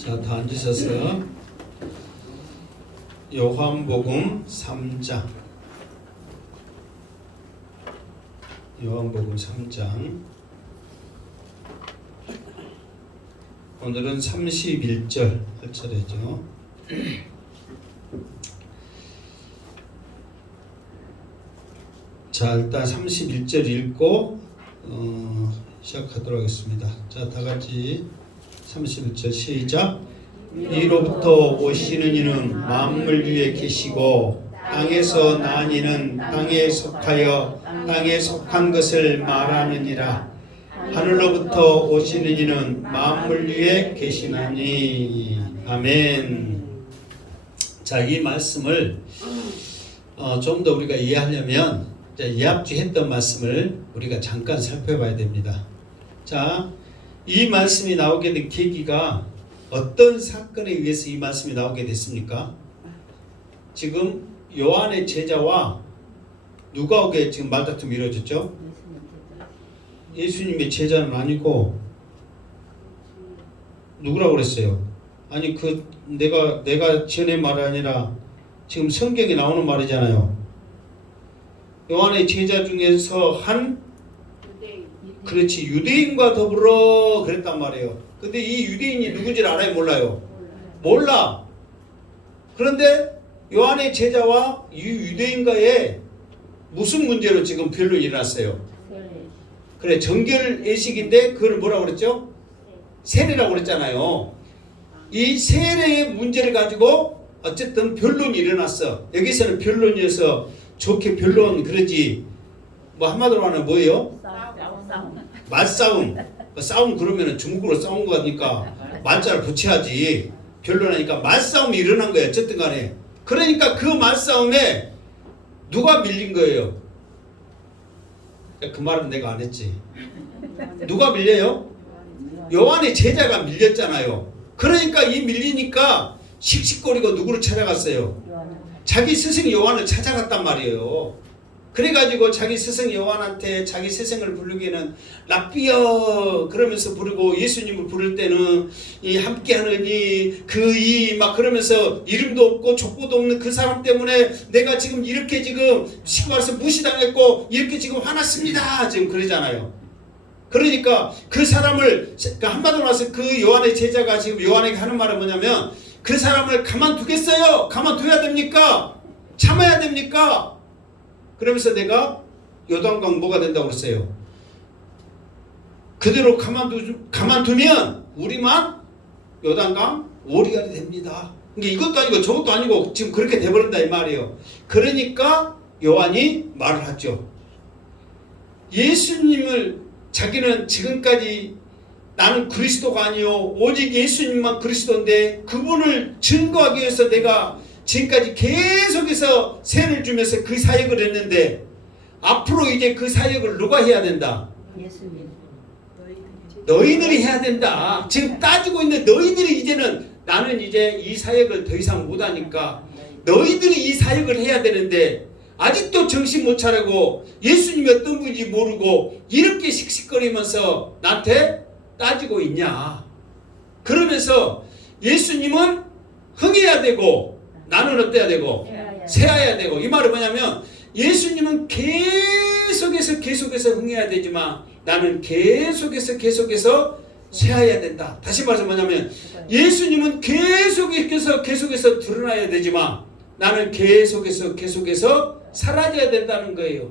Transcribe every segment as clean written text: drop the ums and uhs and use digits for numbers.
자, 다 앉으셔서 요한복음 3장 요한복음 3장 오늘은 31절 할 차례죠. 자, 일단 31절 읽고 시작하도록 하겠습니다. 자, 다 같이 31절 시작. 이로부터 오시는 이는 만물 위에 계시고 땅에서 난 이는 땅에 속하여 땅에 속한 것을 말하느니라. 하늘로부터 오시는 이는 만물 위에 계시나니. 아멘. 자, 이 말씀을 좀 더 우리가 이해하려면 예합주 했던 말씀을 우리가 잠깐 살펴봐야 됩니다. 자, 이 말씀이 나오게 된 계기가 어떤 사건에 의해서 이 말씀이 나오게 됐습니까? 지금 요한의 제자와 누가 오게 지금 말다툼이 이루어졌죠? 예수님의 제자는 아니고 누구라고 그랬어요? 아니 내가 지어낸 말이 아니라 지금 성경에 나오는 말이잖아요. 요한의 제자 중에서 한 그렇지 유대인과 더불어 그랬단 말이에요. 근데 이 유대인이 누군지 알아요? 몰라요? 몰라. 그런데 요한의 제자와 이 유대인과의 무슨 문제로 지금 변론이 일어났어요? 그래, 정결 예식인데 그걸 뭐라고 그랬죠? 세례라고 그랬잖아요. 이 세례의 문제를 가지고 어쨌든 변론이 일어났어. 여기서는 변론이어서 좋게 변론 그러지. 뭐 한마디로 하면 뭐예요? 말싸움. 싸움 그러면은 중국으로 싸운 거니까 말자를 붙여야지. 변론하니까 말싸움이 일어난 거예요. 어쨌든 간에. 그러니까 그 말싸움에 누가 밀린 거예요? 그 말은 내가 안 했지. 누가 밀려요? 요한의 제자가 밀렸잖아요. 그러니까 이 밀리니까 씩씩거리고 누구를 찾아갔어요? 자기 스승 요한을 찾아갔단 말이에요. 그래가지고 자기 스승 요한한테 자기 스승을 부르기에는 랍비여 그러면서 부르고 예수님을 부를 때는 이 함께하는 이 막 그러면서 이름도 없고 족보도 없는 그 사람 때문에 내가 지금 이렇게 지금 시고 와서 무시당했고 이렇게 지금 화났습니다. 지금 그러잖아요. 그러니까 그 사람을 한마디로 말해서 그 요한의 제자가 지금 요한에게 하는 말은 뭐냐면 그 사람을 가만두겠어요? 가만둬야 됩니까? 참아야 됩니까? 그러면서 내가 요단강 뭐가 된다고 그랬어요? 그대로 가만두면 우리만 요단강 오리알이 됩니다. 그러니까 이것도 아니고 저것도 아니고 지금 그렇게 돼버린다 이 말이에요. 그러니까 요한이 말을 하죠. 예수님을 자기는 지금까지 나는 그리스도가 아니요 오직 예수님만 그리스도인데 그분을 증거하기 위해서 내가 지금까지 계속해서 세를 주면서 그 사역을 했는데 앞으로 이제 그 사역을 누가 해야 된다? 예수님. 너희들이 해야 된다. 지금 따지고 있는 너희들이 이제는 나는 이제 이 사역을 더 이상 못하니까 너희들이 이 사역을 해야 되는데 아직도 정신 못 차리고 예수님이 어떤 분인지 모르고 이렇게 씩씩거리면서 나한테 따지고 있냐. 그러면서 예수님은 흥해야 되고 나는 어때야 되고? 세아야 되고. 이 말은 뭐냐면 예수님은 계속해서 흥해야 되지만 나는 계속해서 세아야 된다. 다시 말해서 뭐냐면 예수님은 계속해서 드러나야 되지만 나는 계속해서 사라져야 된다는 거예요.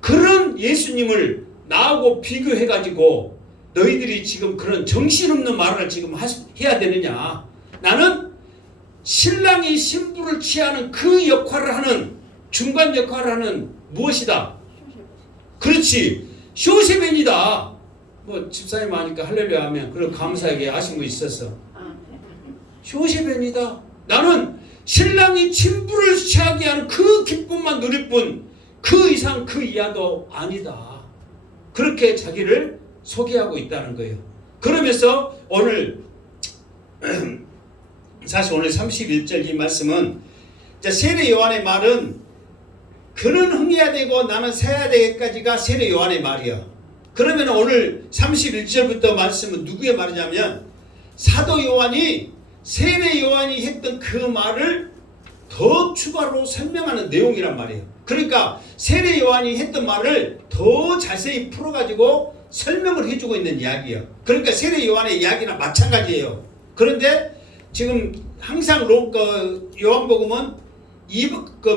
그런 예수님을 나하고 비교해가지고 너희들이 지금 그런 정신없는 말을 지금 해야 되느냐. 나는 신랑이 신부를 취하는 그 역할을 하는 중간 역할을 하는 무엇이다? 그렇지. 쇼세벤이다. 뭐 집사님 하니까 할렐루야 하면 그런 감사하게 하신 거 있었어. 쇼세벤이다. 나는 신랑이 신부를 취하게 하는 그 기쁨만 누릴 뿐 그 이상 그 이하도 아니다. 그렇게 자기를 소개하고 있다는 거예요. 그러면서 오늘 사실 오늘 31절 이 말씀은 세례 요한의 말은 그는 흥해야 되고 나는 세야 되기까지가 세례 요한의 말이야. 그러면 오늘 31절부터 말씀은 누구의 말이냐면 사도 요한이 세례 요한이 했던 그 말을 더 추가로 설명하는 내용이란 말이에요. 그러니까 세례 요한이 했던 말을 더 자세히 풀어가지고 설명을 해주고 있는 이야기예요. 그러니까 세례 요한의 이야기나 마찬가지예요. 그런데 지금 항상 요한복음은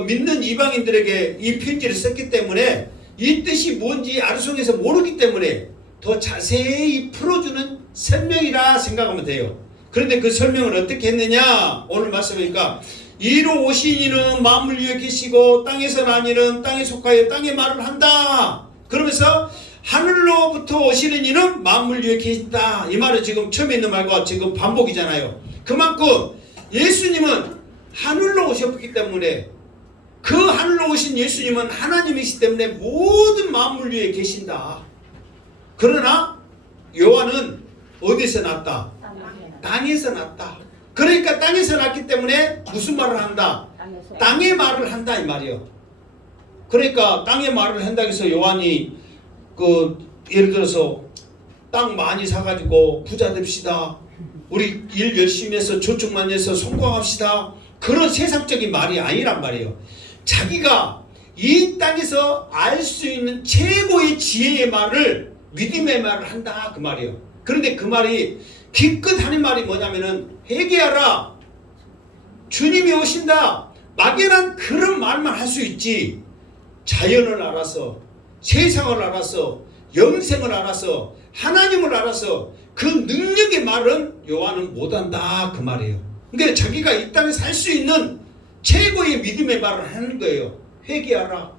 믿는 이방인들에게 이 편지를 썼기 때문에 이 뜻이 뭔지 아르송에서 모르기 때문에 더 자세히 풀어주는 설명이라 생각하면 돼요. 그런데 그 설명을 어떻게 했느냐? 오늘 말씀이니까 이로 오신 이는 만물 위에 계시고 땅에서 난 이는 땅에 속하여 땅의 말을 한다. 그러면서 하늘로부터 오시는 이는 만물 위에 계신다. 이 말은 지금 처음에 있는 말과 지금 반복이잖아요. 그만큼 예수님은 하늘로 오셨기 때문에 그 하늘로 오신 예수님은 하나님이시기 때문에 모든 만물 위에 계신다. 그러나 요한은 어디서 났다? 땅에서 났다. 그러니까 땅에서 났기 때문에 무슨 말을 한다? 땅의 말을 한다 이 말이요. 그러니까 땅의 말을 한다고 해서 요한이 예를 들어서 땅 많이 사가지고 부자 됩시다. 우리 일 열심히 해서 저축 많이 해서 성공합시다. 그런 세상적인 말이 아니란 말이에요. 자기가 이 땅에서 알 수 있는 최고의 지혜의 말을 믿음의 말을 한다 그 말이에요. 그런데 그 말이 기껏 하는 말이 뭐냐면은 회개하라. 주님이 오신다. 막연한 그런 말만 할 수 있지. 자연을 알아서 세상을 알아서 영생을 알아서 하나님을 알아서 그 능력의 말은 요한은 못한다 그 말이에요. 그러니까 자기가 이 땅에서 할 수 있는 최고의 믿음의 말을 하는 거예요. 회개하라.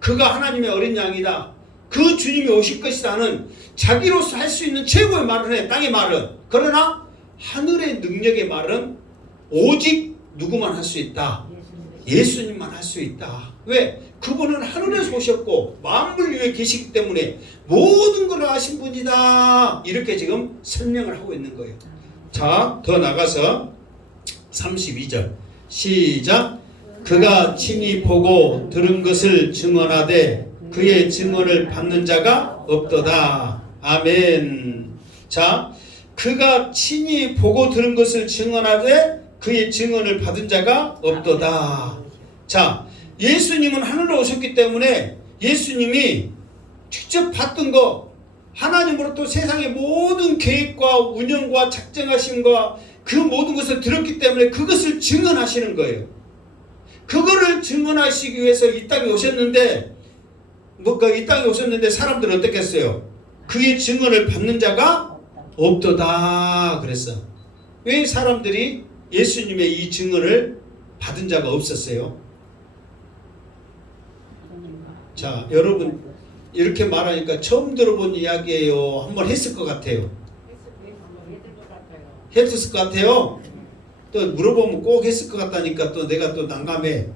그가 하나님의 어린 양이다. 그 주님이 오실 것이라는 자기로서 할 수 있는 최고의 말을 해. 땅의 말은. 그러나 하늘의 능력의 말은 오직 누구만 할 수 있다. 예수님만 할 수 있다. 왜? 그분은 하늘에서 오셨고 만물 위에 계시기 때문에 모든 걸 아신 분이다. 이렇게 지금 설명을 하고 있는 거예요. 자, 더 나가서 32절 시작. 그가 친히 보고 들은 것을 증언하되 그의 증언을 받는 자가 없도다. 아멘. 자, 그가 친히 보고 들은 것을 증언하되 그의 증언을 받은 자가 없도다. 자, 예수님은 하늘로 오셨기 때문에 예수님이 직접 봤던 거, 하나님으로부터 세상의 모든 계획과 운영과 작정하심과 그 모든 것을 들었기 때문에 그것을 증언하시는 거예요. 그거를 증언하시기 위해서 이 땅에 오셨는데 이 땅에 오셨는데 사람들은 어떻게 했어요? 그의 증언을 받는 자가 없도다 그랬어. 왜 사람들이 예수님의 이 증언을 받은 자가 없었어요? 자, 여러분 이렇게 말하니까 처음 들어본 이야기예요. 한번 했을 것 같아요. 했을 것 같아요. 또 물어보면 꼭 했을 것 같다니까 또 내가 또 난감해.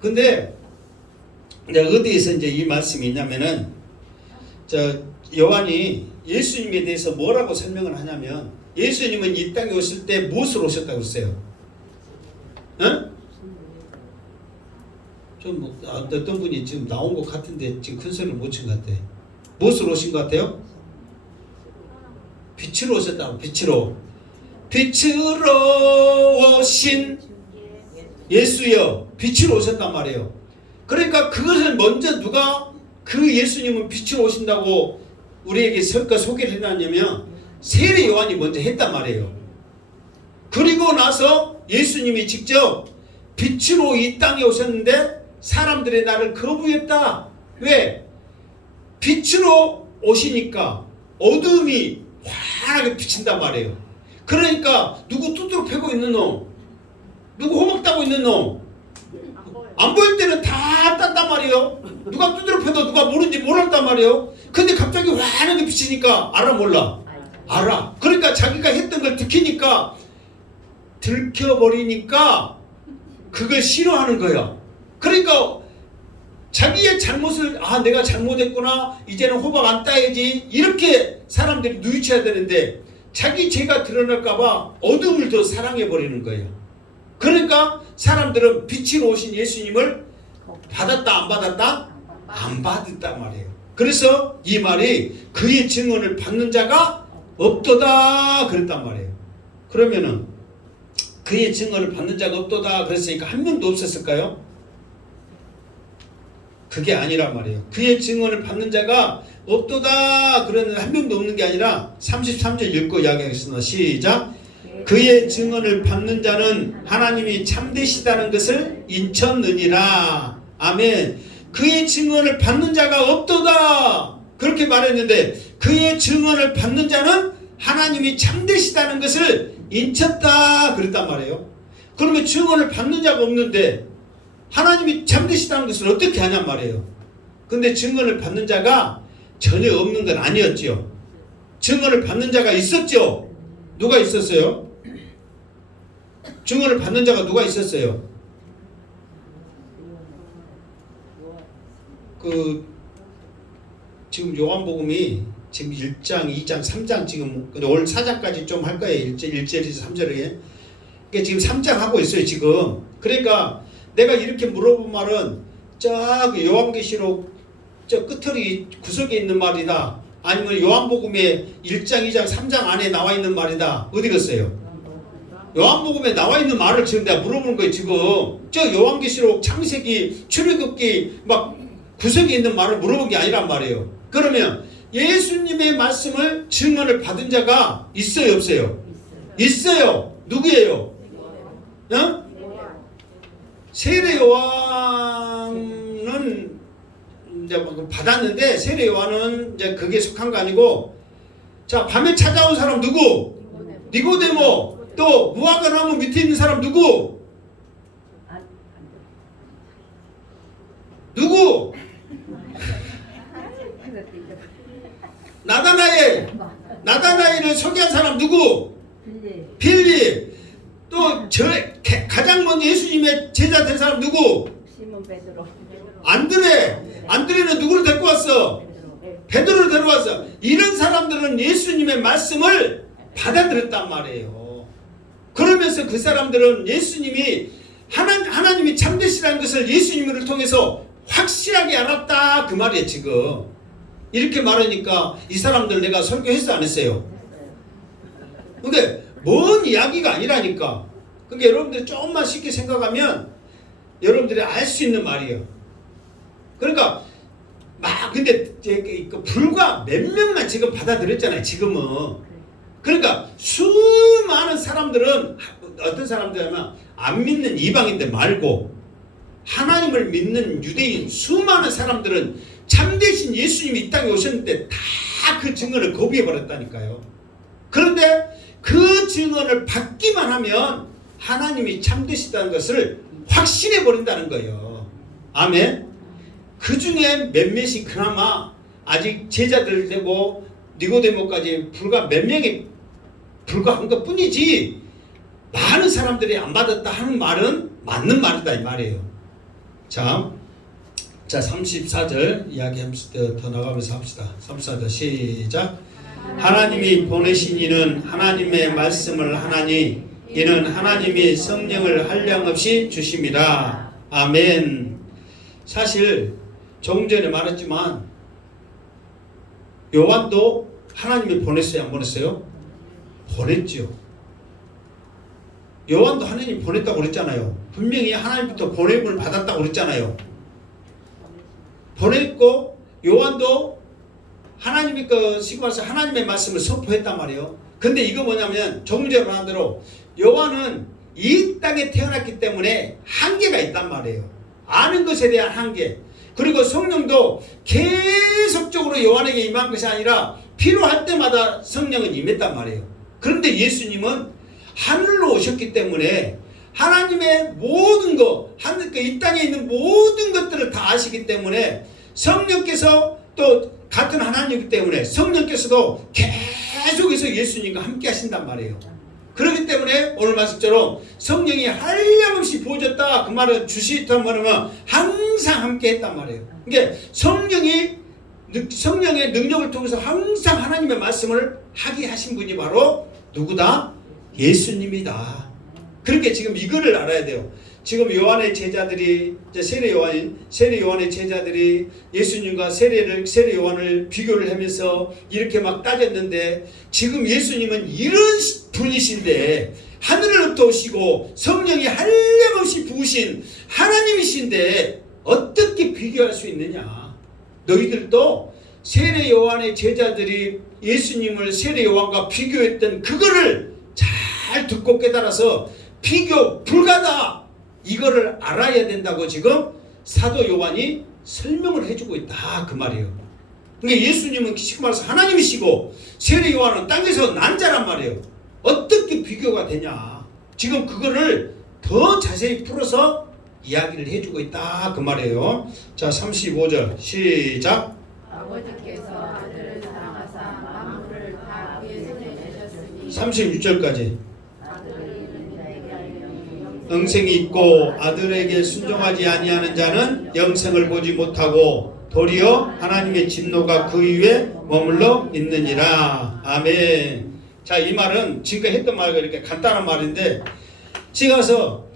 근데 내가 어디에서 이제 이 말씀이 있냐면은 요한이 예수님에 대해서 뭐라고 설명을 하냐면 예수님은 이 땅에 오실 때 무엇으로 오셨다고 했어요? 응? 좀 어떤 분이 지금 나온 것 같은데 지금 큰 소리를 못 친 것 같아. 무엇으로 오신 것 같아요? 빛으로 오셨다고. 빛으로 오신 예수여. 빛으로 오셨단 말이에요. 그러니까 그것을 먼저 누가 그 예수님은 빛으로 오신다고 우리에게 소개를 해놨냐면 세례 요한이 먼저 했단 말이에요. 그리고 나서 예수님이 직접 빛으로 이 땅에 오셨는데 사람들이 나를 거부했다. 왜? 빛으로 오시니까 어둠이 환하게 비친단 말이에요. 그러니까 누구 두드러 패고 있는 놈, 누구 호박 따고 있는 놈, 안 보일 때는 다 딴단 말이에요. 누가 두드러 패도 누가 모르는지 몰랐단 말이에요. 근데 갑자기 환하게 비치니까 알아 몰라? 알아. 그러니까 자기가 했던 걸 들켜버리니까 그걸 싫어하는 거야. 그러니까 자기의 잘못을 내가 잘못했구나, 이제는 호박 안 따야지, 이렇게 사람들이 뉘우쳐야 되는데 자기 죄가 드러날까봐 어둠을 더 사랑해버리는 거예요. 그러니까 사람들은 빛으로 오신 예수님을 받았다 안 받았다? 안 받았단 말이에요. 그래서 이 말이 그의 증언을 받는 자가 없도다 그랬단 말이에요. 그러면은 그의 증언을 받는 자가 없도다 그랬으니까 한 명도 없었을까요? 그게 아니란 말이에요. 그의 증언을 받는 자가 없도다 그러는 한 명도 없는 게 아니라 33절 읽고 이야기하겠습니다. 시작. 그의 증언을 받는 자는 하나님이 참되시다는 것을 인쳤느니라. 아멘. 그의 증언을 받는 자가 없도다 그렇게 말했는데 그의 증언을 받는 자는 하나님이 참되시다는 것을 인쳤다 그랬단 말이에요. 그러면 증언을 받는 자가 없는데 하나님이 참되시다는 것을 어떻게 하냔 말이에요. 근데 증언을 받는 자가 전혀 없는 건 아니었죠. 증언을 받는 자가 있었죠. 누가 있었어요? 증언을 받는 자가 누가 있었어요? 지금 요한복음이 지금 1장, 2장, 3장 지금 올 4장까지 좀 할 거예요. 1절에서 3절에. 그러니까 지금 3장 하고 있어요, 지금. 그러니까 내가 이렇게 물어본 말은 저 요한계시록 저 끝털이 구석에 있는 말이다. 아니면 요한복음의 1장, 2장, 3장 안에 나와 있는 말이다. 어디겠어요? 요한복음에 나와 있는 말을 지금 내가 물어보는 거예요, 지금. 저 요한계시록, 창세기, 출애굽기 막 구석에 있는 말을 물어본 게 아니란 말이에요. 그러면 예수님의 말씀을 증언을 받은 자가 있어요, 없어요? 있어요. 누구예요? 어? 세례 요한은 이제 받았는데 세례 요한은 이제 그게 속한 거 아니고 자 밤에 찾아온 사람 누구? 니고데모. 또 무화과 나무 밑에 있는 사람 누구? 누구? 나다나엘을 소개한 사람 누구? 빌립. 또 가장 먼저 예수님의 제자 된 사람 누구? 시몬 베드로. 안드레는 누구를 데리고 왔어? 베드로를 데려왔어. 이런 사람들은 예수님의 말씀을 받아들였단 말이에요. 그러면서 그 사람들은 예수님이 하나님이 참되시라는 것을 예수님을 통해서 확실하게 알았다 그 말이에요. 지금 이렇게 말하니까 이 사람들 내가 설교했어 안 했어요? 그게 먼 이야기가 아니라니까. 그러니까 여러분들이 조금만 쉽게 생각하면 여러분들이 알 수 있는 말이에요. 그러니까 근데 불과 몇 명만 지금 받아들였잖아요, 지금은. 그러니까 수많은 사람들은 어떤 사람들이냐면 안 믿는 이방인들 말고 하나님을 믿는 유대인 수많은 사람들은 참되신 예수님이 이 땅에 오셨는데 다 그 증언을 거부해 버렸다니까요. 그런데 그 증언을 받기만 하면 하나님이 참되시다는 것을 확신해 버린다는 거예요. 아멘. 그 중에 몇몇이 그나마 아직 제자들 되고 니고데모까지 불과 몇 명이 불과한 것 뿐이지 많은 사람들이 안 받았다 하는 말은 맞는 말이다 이 말이에요. 자 34절 이야기하면서 더 나가면서 합시다. 34절 시작. 하나님이 보내신 이는 하나님의 말씀을 하나니 이는 하나님이 성령을 한량없이 주심이라. 아멘. 사실 조금 전에 말했지만 요한도 하나님이 보냈어요, 안 보냈어요? 보냈죠. 요한도 하나님이 보냈다고 그랬잖아요. 분명히 하나님부터 보냄을 받았다고 그랬잖아요. 보냈고 요한도 하나님이 지금 와서 하나님의 말씀을 선포했단 말이에요. 근데 이거 뭐냐면 조금 전에 말한 대로 요한은 이 땅에 태어났기 때문에 한계가 있단 말이에요. 아는 것에 대한 한계. 그리고 성령도 계속적으로 요한에게 임한 것이 아니라 필요할 때마다 성령은 임했단 말이에요. 그런데 예수님은 하늘로 오셨기 때문에 하나님의 모든 것, 이 땅에 있는 모든 것들을 다 아시기 때문에 성령께서 또 같은 하나님이기 때문에 성령께서도 계속해서 예수님과 함께 하신단 말이에요. 그렇기 때문에 오늘 말씀처럼 성령이 한량없이 부어졌다 그 말은 주시했던 말은 항상 함께 했단 말이에요. 그러니까 성령의 능력을 통해서 항상 하나님의 말씀을 하게 하신 분이 바로 누구다? 예수님이다. 그렇게 지금 이거를 알아야 돼요. 지금 요한의 제자들이 이제 세례 요한의 제자들이 예수님과 세례 요한을 비교를 하면서 이렇게 막 따졌는데 지금 예수님은 이런 분이신데 하늘로부터 오시고 성령이 한량없이 부으신 하나님이신데 어떻게 비교할 수 있느냐? 너희들도 세례 요한의 제자들이 예수님을 세례 요한과 비교했던 그거를 잘 듣고 깨달아서 비교 불가다 이거를 알아야 된다고 지금 사도 요한이 설명을 해주고 있다 그 말이에요. 그러니까 예수님은 쉽게 말해서 하나님이시고 세례 요한은 땅에서 난 자란 말이에요. 어떻게 비교가 되냐? 지금 그거를 더 자세히 풀어서 이야기를 해주고 있다 그 말이에요. 자 35절 시작. 아버지께서 아들을 사랑하사 만물을 다 그의 손에 내셨으니 36절까지. 아들을 잃은 자에게 알려주며 영생이 있고 아들에게 순종하지 아니하는 자는 영생을 보지 못하고 도리어 하나님의 진노가 그 위에 머물러 있느니라. 아멘. 자, 이 말은 지금까지 했던 말과 이렇게 간단한 말인데 지금서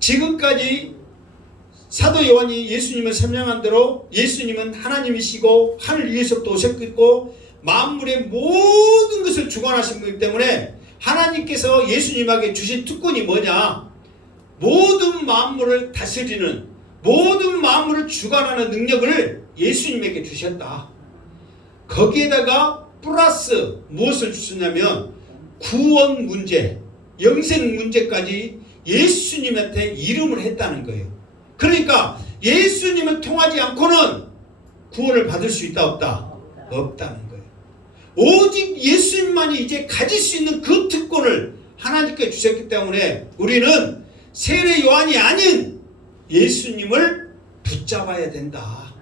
지금까지 사도 요한이 예수님을 설명한 대로 예수님은 하나님이시고 하늘 위에서부터 오셨고 만물의 모든 것을 주관하신 거기 때문에 하나님께서 예수님에게 주신 특권이 뭐냐? 모든 만물을 다스리는 모든 만물을 주관하는 능력을 예수님에게 주셨다. 거기에다가 플러스 무엇을 주셨냐면 구원 문제, 영생 문제까지 예수님한테 이름을 했다는 거예요. 그러니까 예수님을 통하지 않고는 구원을 받을 수 있다 없다? 없다는 거예요. 오직 예수님만이 이제 가질 수 있는 그 특권을 하나님께 주셨기 때문에 우리는 세례 요한이 아닌 예수님을 붙잡아야 된다.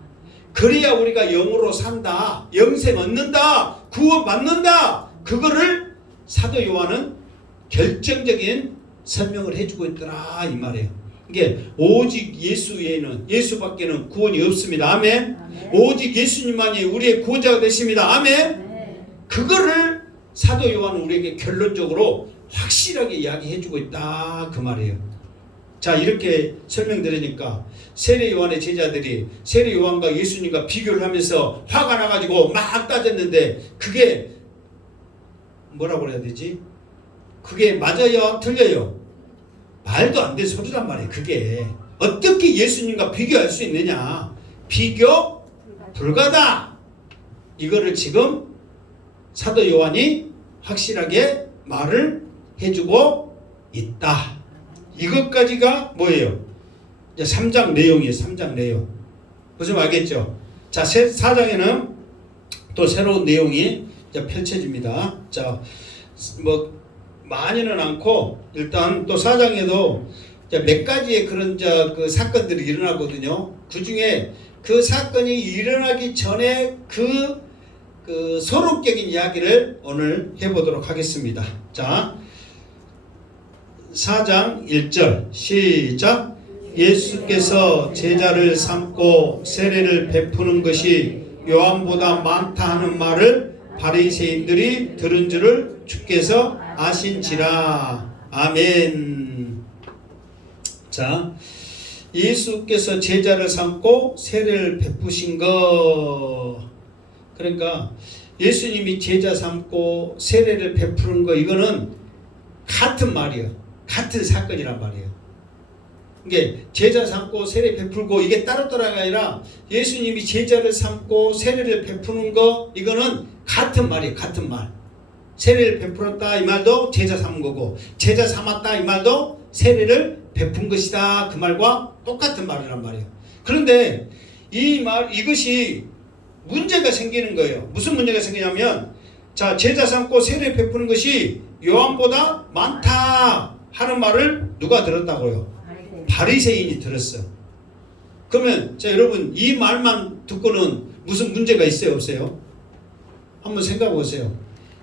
그래야 우리가 영으로 산다. 영생 얻는다. 구원 받는다. 그거를 사도 요한은 결정적인 설명을 해주고 있더라 이 말이에요. 이게 오직 예수 외에는 예수밖에는 구원이 없습니다. 아멘. 아멘. 오직 예수님만이 우리의 구원자가 되십니다. 아멘. 네. 그거를 사도 요한은 우리에게 결론적으로 확실하게 이야기해주고 있다 그 말이에요. 자 이렇게 설명드리니까 세례 요한의 제자들이 세례 요한과 예수님과 비교를 하면서 화가 나가지고 막 따졌는데 그게 뭐라고 해야 되지? 그게 맞아요? 틀려요? 말도 안 되는 소리란 말이에요. 그게 어떻게 예수님과 비교할 수 있느냐? 비교 불가다. 이거를 지금 사도 요한이 확실하게 말을 해주고 있다. 이것까지가 뭐예요? 이제 3장 내용이에요. 3장 내용. 무슨 알겠죠? 자, 4장에는 또 새로운 내용이 이제 펼쳐집니다. 자, 뭐 많이는 않고 일단 또 4장에도 몇 가지의 그런 그 사건들이 일어나거든요. 그 중에 그 사건이 일어나기 전에 그 소록적인 이야기를 오늘 해보도록 하겠습니다. 자, 4장 1절 시작. 예수께서 제자를 삼고 세례를 베푸는 것이 요한보다 많다 하는 말을 바리새인들이 들은 줄을 주께서 아신지라. 아멘. 자, 예수께서 제자를 삼고 세례를 베푸신 거. 그러니까 예수님이 제자 삼고 세례를 베푸는 거 이거는 같은 말이에요. 같은 사건이란 말이에요. 이게 제자 삼고 세례 베풀고 이게 따로따로가 아니라 예수님이 제자를 삼고 세례를 베푸는 거 이거는 같은 말이에요. 같은 말. 세례를 베풀었다 이 말도 제자 삼은 거고 제자 삼았다 이 말도 세례를 베푼 것이다 그 말과 똑같은 말이란 말이에요. 그런데 이것이 문제가 생기는 거예요. 무슨 문제가 생기냐면 자 제자 삼고 세례 베푸는 것이 요한보다 많다 하는 말을 누가 들었다고요? 바리새인이 들었어. 그러면 자 여러분 이 말만 듣고는 무슨 문제가 있어요 없어요? 한번 생각해 보세요.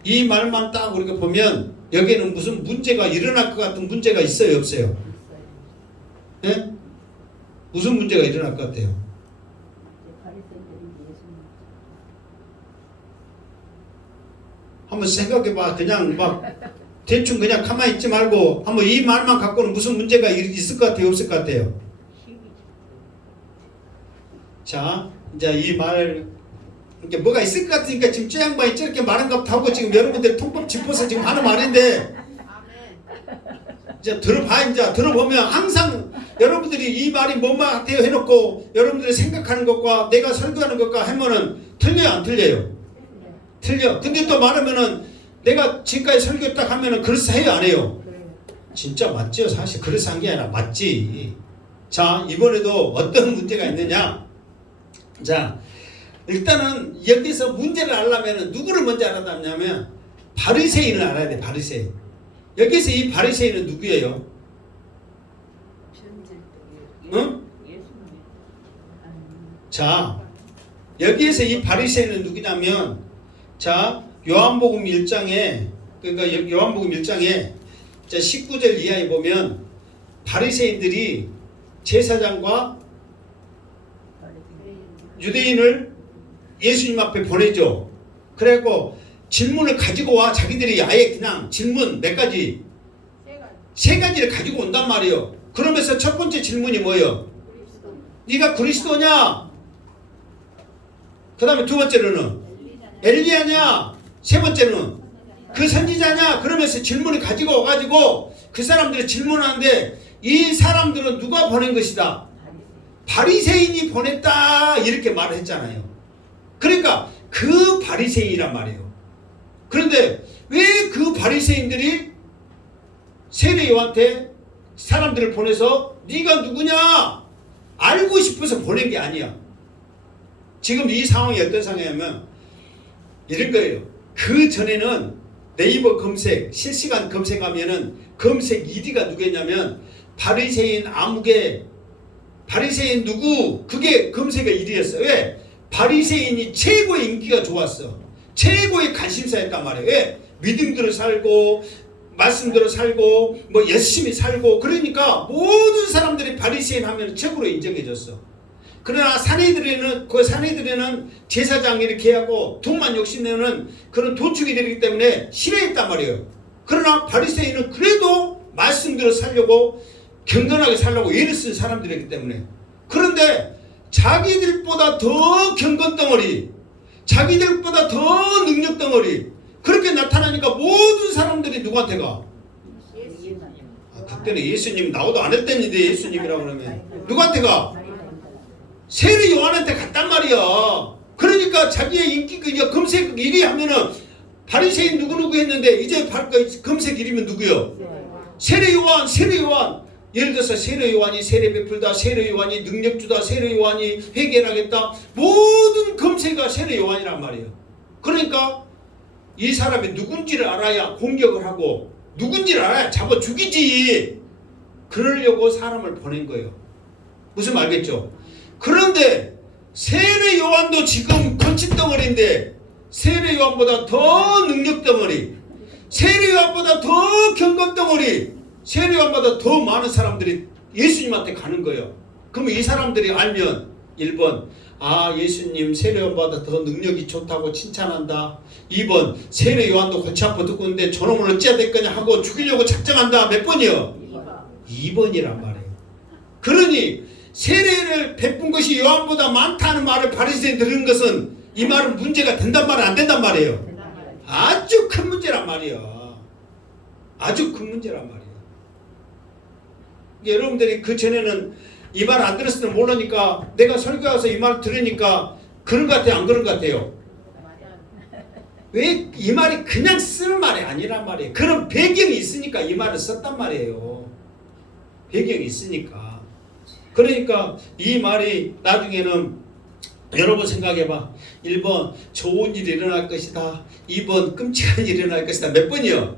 이 말만 딱 우리가 보면 여기에는 무슨 문제가 일어날 것 같은 문제가 있어요 없어요? 예? 무슨 문제가 일어날 것 같아요? 한번 생각해 봐. 그냥 막 대충 그냥 가만히 있지 말고 한번 이 말만 갖고는 무슨 문제가 있을 것 같아요? 없을 것 같아요? 자, 이제 이 말 이렇게 뭐가 있을 것 같으니까 지금 저 양반이 저렇게 말한 것 하고 지금 여러분들 통법 짚어서 지금 하는 말인데 이제 들어보면 항상 여러분들이 이 말이 뭔 말 같아요 해놓고 여러분들이 생각하는 것과 내가 설교하는 것과 하면은 틀려요 안 틀려요? 틀려. 근데 또 말하면은 내가 지금까지 설교 딱 하면은 그래서 해요 안 해요? 진짜 맞죠? 사실 그래서 한 게 아니라 맞지. 자, 이번에도 어떤 문제가 있느냐? 자, 일단은 여기서 문제를 알려면 누구를 먼저 알아야냐면 바리새인을 알아야 돼. 바리새인. 여기서 이 바리새인은 누구예요? 응? 자, 여기에서 이 바리새인은 누구냐면 자, 요한복음 1장에 그러니까 요한복음 1장에 19절 이하에 보면 바리새인들이 제사장과 유대인을 예수님 앞에 보내죠. 그래갖고 질문을 가지고 와. 자기들이 아예 그냥 질문 몇 가지? 세 가지를 가지고 온단 말이에요. 그러면서 첫 번째 질문이 뭐예요? 네가 그리스도냐? 그 다음에 두 번째로는 엘리야냐? 세 번째는 그 선지자냐? 그러면서 질문을 가지고 와가지고 그 사람들이 질문하는데 이 사람들은 누가 보낸 것이다? 바리새인이 보냈다 이렇게 말을 했잖아요. 그러니까 그 바리새인이란 말이에요. 그런데 왜 그 바리새인들이 세례 요한한테 사람들을 보내서 네가 누구냐 알고 싶어서 보낸 게 아니야. 지금 이 상황이 어떤 상황이냐면 이런 거예요. 그 전에는 네이버 검색 실시간 검색하면은 검색 1위가 누구였냐면 바리새인 아무개 바리새인 누구 그게 검색의 1위였어. 왜? 바리새인이 최고의 인기가 좋았어. 최고의 관심사였단 말이에요. 왜? 믿음대로 살고 말씀대로 살고 뭐 열심히 살고 그러니까 모든 사람들이 바리새인 하면 최고로 인정해줬어. 그러나 사내들에는 제사장 이렇게 하고 돈만 욕심내는 그런 도축이 되기 때문에 싫어했단 말이에요. 그러나 바리새인은 그래도 말씀대로 살려고 경건하게 살려고 애를 쓴 사람들이기 때문에. 그런데 자기들보다 더 경건덩어리, 자기들보다 더 능력덩어리 그렇게 나타나니까 모든 사람들이 누구한테 가? 그때는 예수님 나오도 안 했다는데 예수님이라고 그러면 누구한테 가? 세례 요한한테 갔단 말이야. 그러니까 자기의 인기 검색 1위 하면은 바리새인 누구누구 했는데 이제 검색 1위면 누구요? 세례 요한. 예를 들어서 세례 요한이 세례 베풀다, 세례 요한이 능력 주다, 세례 요한이 회개를 하겠다. 모든 검색가 세례 요한이란 말이에요. 그러니까 이 사람이 누군지를 알아야 공격을 하고 누군지를 알아야 잡아 죽이지. 그러려고 사람을 보낸 거예요. 무슨 말 알겠죠? 그런데 세례 요한도 지금 건칫덩어리인데 세례 요한보다 더 능력덩어리, 세례 요한보다 더 경건덩어리, 세례 요한보다 더 많은 사람들이 예수님한테 가는 거예요. 그러면 이 사람들이 알면 1번 아 예수님 세례 요한보다 더 능력이 좋다고 칭찬한다. 2번 세례 요한도 골치 아파 듣고 있는데 저놈을 어찌해야 될 거냐 하고 죽이려고 작정한다. 몇 번이요? 2번이란 말이에요. 그러니 세례를 베푼 것이 요한보다 많다는 말을 바리새인이 들은 것은 이 말은 문제가 된단 말이야 안 된단 말이에요? 아주 큰 문제란 말이야. 아주 큰 문제란 말이야. 여러분들이 그 전에는 이 말 안 들었을 때 모르니까 내가 설교 와서 이 말 들으니까 그런 것 같아요 안 그런 것 같아요? 왜 이 말이 그냥 쓸 말이 아니란 말이에요. 그런 배경이 있으니까 이 말을 썼단 말이에요. 배경이 있으니까. 그러니까 이 말이 나중에는 여러분 생각해봐. 1번 좋은 일이 일어날 것이다. 2번 끔찍한 일이 일어날 것이다. 몇 번이요?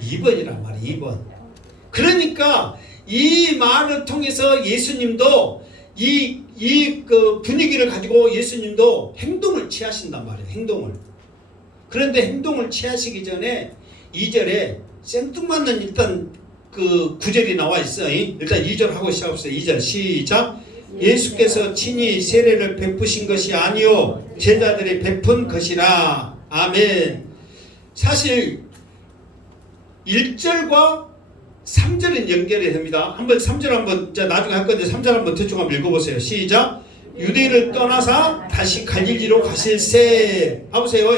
2번이란 말이에요. 2번. 그러니까 이 말을 통해서 예수님도 그 분위기를 가지고 예수님도 행동을 취하신단 말이에요. 행동을. 그런데 행동을 취하시기 전에 2절에 생뚱맞는 일단 그 구절이 나와 있어요. 일단 2절 하고 시작합시다. 2절 시작. 예수께서 친히 세례를 베푸신 것이 아니요 제자들이 베푼 것이라. 아멘. 사실 1절과 3절은 연결이 됩니다. 한번 3절 한번 나중에 할 건데 3절 한번 대충 한번 읽어보세요. 시작. 유대인을 떠나사 다시 갈릴리로 가실세. 봐보세요.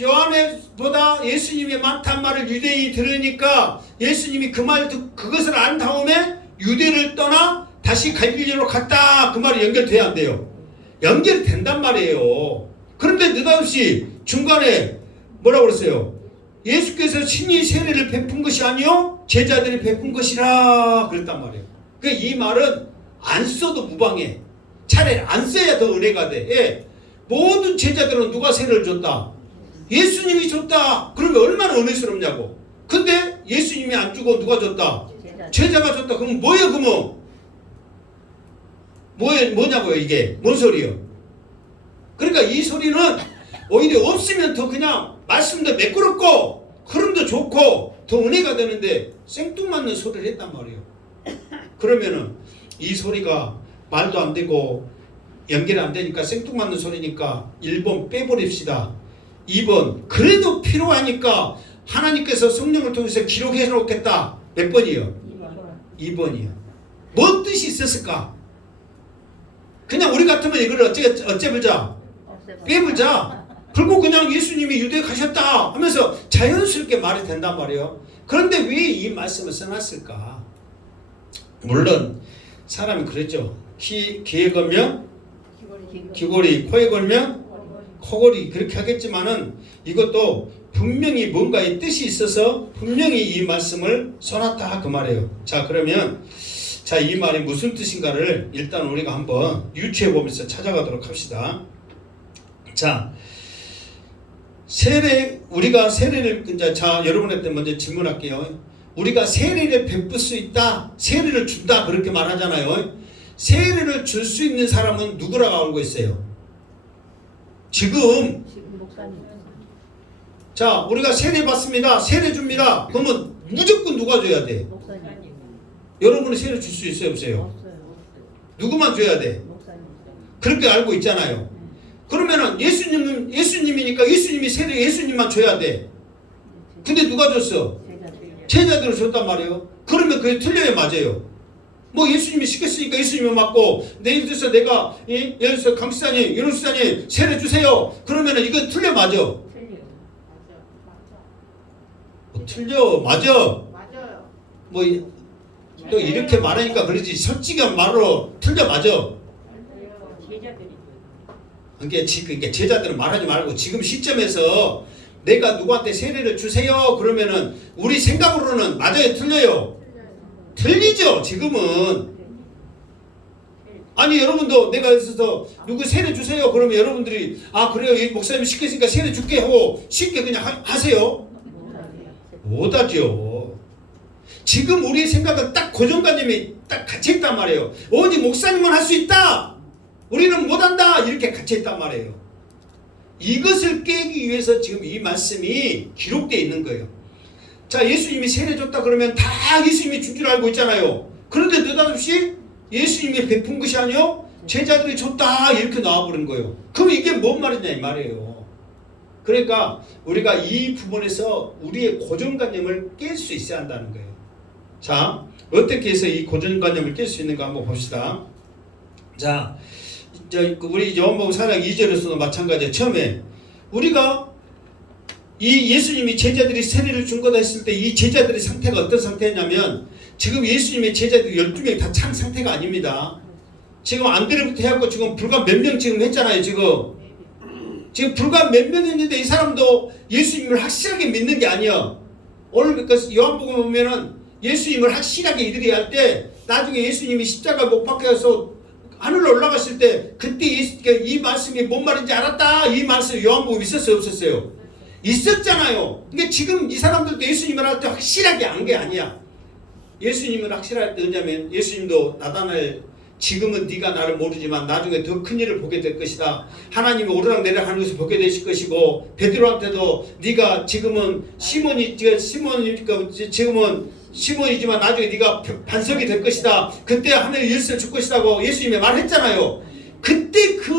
요한보다 예수님이 많단 말을 유대인이 들으니까 예수님이 그 말 그것을 안 다음에 유대를 떠나 다시 갈릴리로 갔다. 그 말이 연결돼야 안 돼요. 연결이 된단 말이에요. 그런데 느닷없이 중간에 뭐라고 그랬어요? 예수께서 친히 세례를 베푼 것이 아니요 제자들이 베푼 것이라 그랬단 말이에요. 그러니까 이 말은 안 써도 무방해. 차라리 안 써야 더 은혜가 돼. 예. 모든 제자들은 누가 세례를 줬다? 예수님이 줬다. 그러면 얼마나 은혜스럽냐고. 근데 예수님이 안 주고 누가 줬다? 제자가 줬다. 그럼 뭐예요? 그러면 뭐냐고요 이게? 뭔 소리예요? 그러니까 이 소리는 오히려 없으면 더 그냥 말씀도 매끄럽고 흐름도 좋고 더 은혜가 되는데 생뚱맞는 소리를 했단 말이에요. 그러면은 이 소리가 말도 안 되고 연결이 안 되니까 생뚱맞는 소리니까 1번 빼버립시다. 2번 그래도 필요하니까 하나님께서 성령을 통해서 기록해 놓겠다. 몇 번이요? 2번이요. 뭔 뜻이 있었을까? 그냥 우리 같으면 이걸 어째 불자? 빼불자. 그리고 그냥 예수님이 유대에 가셨다 하면서 자연스럽게 말이 된단 말이에요. 그런데 왜 이 말씀을 써놨을까? 물론 사람이 그랬죠. 귀에 걸면 귀걸이, 코에 걸면 코걸이 그렇게 하겠지만은 이것도 분명히 뭔가의 뜻이 있어서 분명히 이 말씀을 써놨다 그 말이에요. 자 그러면 이 말이 무슨 뜻인가를 일단 우리가 한번 유추해 보면서 찾아가도록 합시다. 자 우리가 세례를 여러분한테 먼저 질문할게요. 우리가 세례를 베풀 수 있다, 세례를 준다 그렇게 말하잖아요. 세례를 줄 수 있는 사람은 누구라고 알고 있어요? 지금 우리가 세례 받습니다, 세례 줍니다. 그러면 무조건 누가 줘야 돼? 여러분은 세례 줄 수 있어요, 없어요? 누구만 줘야 돼? 그렇게 알고 있잖아요. 그러면은 예수님이니까 예수님이 세례 예수님만 줘야 돼. 근데 누가 줬어? 제자들을 줬단 말이에요. 그러면 그게 틀려요, 맞아요? 뭐 예수님이 시켰으니까 예수님이 맞고 예를 들어서 내가 예를 들어서 강수사님, 윤호수사님 세례 주세요. 그러면은 이건 틀려, 맞아? 틀려, 맞아? 맞아요. 뭐 또 이렇게 말하니까 그러지 솔직한 말로 틀려, 맞아? 그러니까 제자들은 말하지 말고 지금 시점에서 내가 누구한테 세례를 주세요 그러면은 우리 생각으로는 맞아요, 틀려요? 틀리죠. 지금은 아니 여러분도 내가 있어서 누구 세례 주세요 그러면 여러분들이 그래요 목사님이 시켰으니까 세례 줄게 하고 쉽게 그냥 하세요? 못하죠. 지금 우리의 생각은 딱 고정관념이 딱 갇혀있단 말이에요. 오직 목사님은 할 수 있다, 우리는 못한다 이렇게 갇혀있단 말이에요. 이것을 깨기 위해서 지금 이 말씀이 기록되어 있는 거예요. 자 예수님이 세례 줬다 그러면 다 예수님이 준 줄 알고 있잖아요. 그런데 느닷없이 예수님이 베푼 것이 아니요 제자들이 줬다 이렇게 나와버린 거예요. 그럼 이게 뭔 말이냐 이 말이에요. 그러니까 우리가 이 부분에서 우리의 고정관념을 깰 수 있어야 한다는 거예요. 자 어떻게 해서 이 고정관념을 깰 수 있는가 한번 봅시다. 자 우리 요한복음 4장 2절에서도 마찬가지예요. 처음에 우리가 이 예수님이 제자들이 세례를 준 거다 했을 때 이 제자들의 상태가 어떤 상태냐면 지금 예수님의 제자들 12명이 다 찬 상태가 아닙니다. 지금 안드레부터 해갖고 지금 불과 몇 명 지금 했잖아요. 지금 불과 몇 명 했는데 이 사람도 예수님을 확실하게 믿는 게 아니야. 오늘 요한복음 보면은 예수님을 확실하게 이들이 할 때 나중에 예수님이 십자가 못 박혀서 하늘로 올라갔을 때 그때 이 말씀이 뭔 말인지 알았다 이 말씀 요한복음 있었어요, 없었어요? 있었잖아요. 그러니까 지금 이 사람들도 예수님을 할 때 확실하게 안 게 아니야. 예수님을 확실할 때 뭐냐면 예수님도 나타날 지금은 네가 나를 모르지만 나중에 더 큰 일을 보게 될 것이다. 하나님이 오르락내리락 하는 것을 보게 되실 것이고 베드로한테도 네가 지금은 시몬이지만 나중에 네가 반석이 될 것이다. 그때 하늘의 열쇠를 줄 것이라고 예수님이 말했잖아요. 그때 그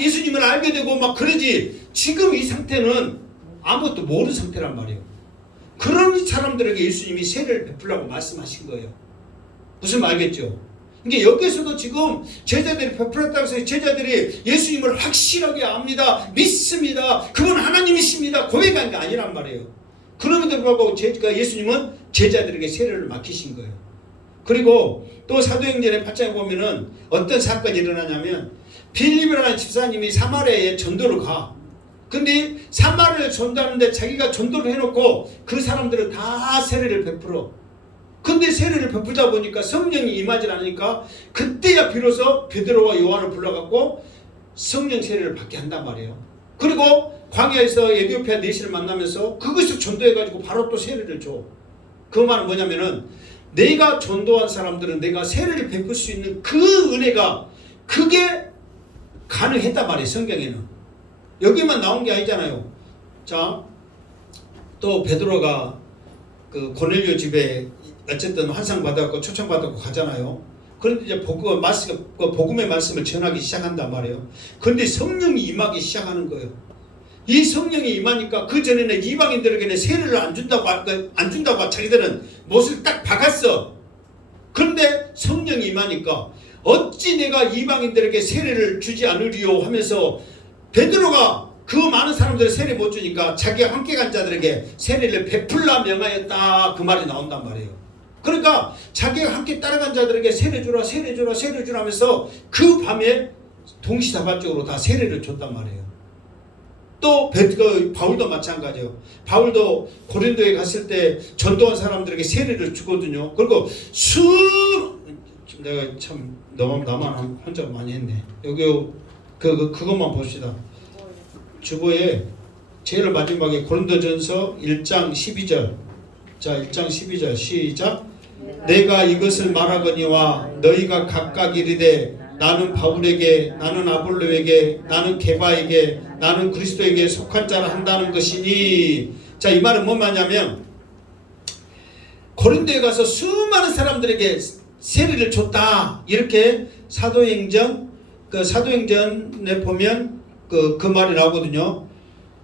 예수님을 알게 되고 막 그러지. 지금 이 상태는 아무것도 모르는 상태란 말이에요. 그런 사람들에게 예수님이 세례를 베풀라고 말씀하신 거예요. 무슨 말 알겠죠? 이게 여기서도 지금 제자들이 베풀었다고 해서 제자들이 예수님을 확실하게 압니다. 믿습니다. 그분 하나님이십니다. 고백한 게 아니란 말이에요. 그럼에도 불구하고 예수님은 제자들에게 세례를 맡기신 거예요. 그리고 또 사도행전의 8장에 보면은 어떤 사건이 일어나냐면 빌립이라는 집사님이 사마리아에 전도를 가. 근데 사마리아를 전도하는데 자기가 전도를 해놓고 그 사람들은 다 세례를 베풀어. 근데 세례를 베풀다 보니까 성령이 임하지 않으니까 그때야 비로소 베드로와 요한을 불러갖고 성령 세례를 받게 한단 말이에요. 그리고 광야에서 에티오피아 내시를 만나면서 그것을 전도해가지고 바로 또 세례를 줘. 그 말은 뭐냐면은 내가 전도한 사람들은 내가 세례를 베풀 수 있는 그 은혜가 그게 가능했단 말이에요. 성경에는. 여기만 나온 게 아니잖아요. 자, 또 베드로가 그 고넬료 집에 어쨌든 환상 받았고 초청 받았고 가잖아요. 그런데 이제 복음의 말씀을 전하기 시작한단 말이에요. 그런데 성령이 임하기 시작하는 거예요. 이 성령이 임하니까 그 전에는 이방인들에게는 세례를 안 준다고 자기들은 못을 딱 박았어. 그런데 성령이 임하니까 어찌 내가 이방인들에게 세례를 주지 않으리요 하면서 베드로가 그 많은 사람들의 세례 못 주니까 자기가 함께 간 자들에게 세례를 베풀라 명하였다 그 말이 나온단 말이에요. 그러니까 자기가 함께 따라간 자들에게 세례 주라 세례 주라 세례 주라 하면서 그 밤에 동시다발적으로 다 세례를 줬단 말이에요. 또 바울도 마찬가지예요. 바울도 고린도에 갔을 때 전도한 사람들에게 세례를 주거든요. 그리고 내가 참 나만 혼자 많이 했네. 여기 그것만 봅시다. 주보에 제일 마지막에 고린도전서 1장 12절. 자, 1장 12절 시작. 내가 이것을 말하거니와 너희가 각각 이르되 나는 바울에게 나는 아볼로에게 나는 게바에게 나는 그리스도에게 속한 자라 한다는 것이니. 자, 이 말은 뭐냐면 고린도에 가서 수많은 사람들에게 세례를 줬다. 이렇게 사도행전에 보면 그 말이 나오거든요.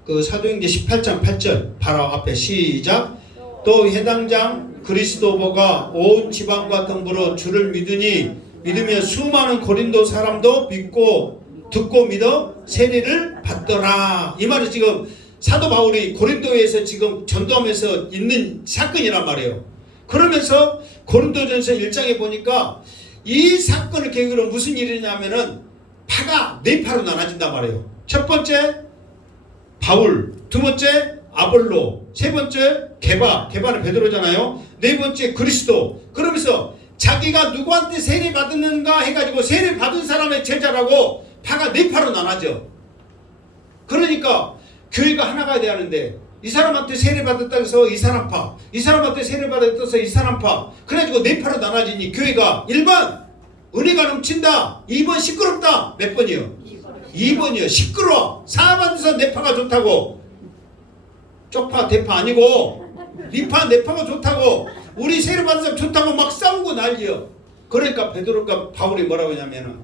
그 사도행전 18장 8절 바로 앞에 시작. 또 해당장 그리스도보가 온 지방과 등부로 주를 믿으며 수많은 고린도 사람도 믿고 듣고 믿어 세례를 받더라. 이 말은 지금 사도 바울이 고린도에서 지금 전도하면서 있는 사건이란 말이에요. 그러면서 고린도전서 1장에 보니까 이 사건을 계기로 무슨 일이냐면은 파가 네 파로 나눠진단 말이에요. 첫 번째 바울, 두 번째 아볼로, 세 번째 게바는 베드로잖아요. 네 번째 그리스도. 그러면서 자기가 누구한테 세례 받았는가 해가지고 세례 받은 사람의 제자라고 파가 네 파로 나눠져. 그러니까 교회가 하나가 돼야 하는데 이 사람한테 세례 받았다고 해서 이 사람 파, 이 사람한테 세례 받았다고 해서 이 사람 파. 그래가지고 네 파로 나눠지니 교회가 1번 은혜가 넘친다, 2번 시끄럽다. 몇 번이요? 2번이요. 시끄러워. 4번에서 네 파가 좋다고. 쪽파 대파 아니고 리파 네파가 좋다고, 우리 세례 받은 사람 좋다고 막 싸우고 난리요. 그러니까 베드로가 바울이 뭐라고 하냐면은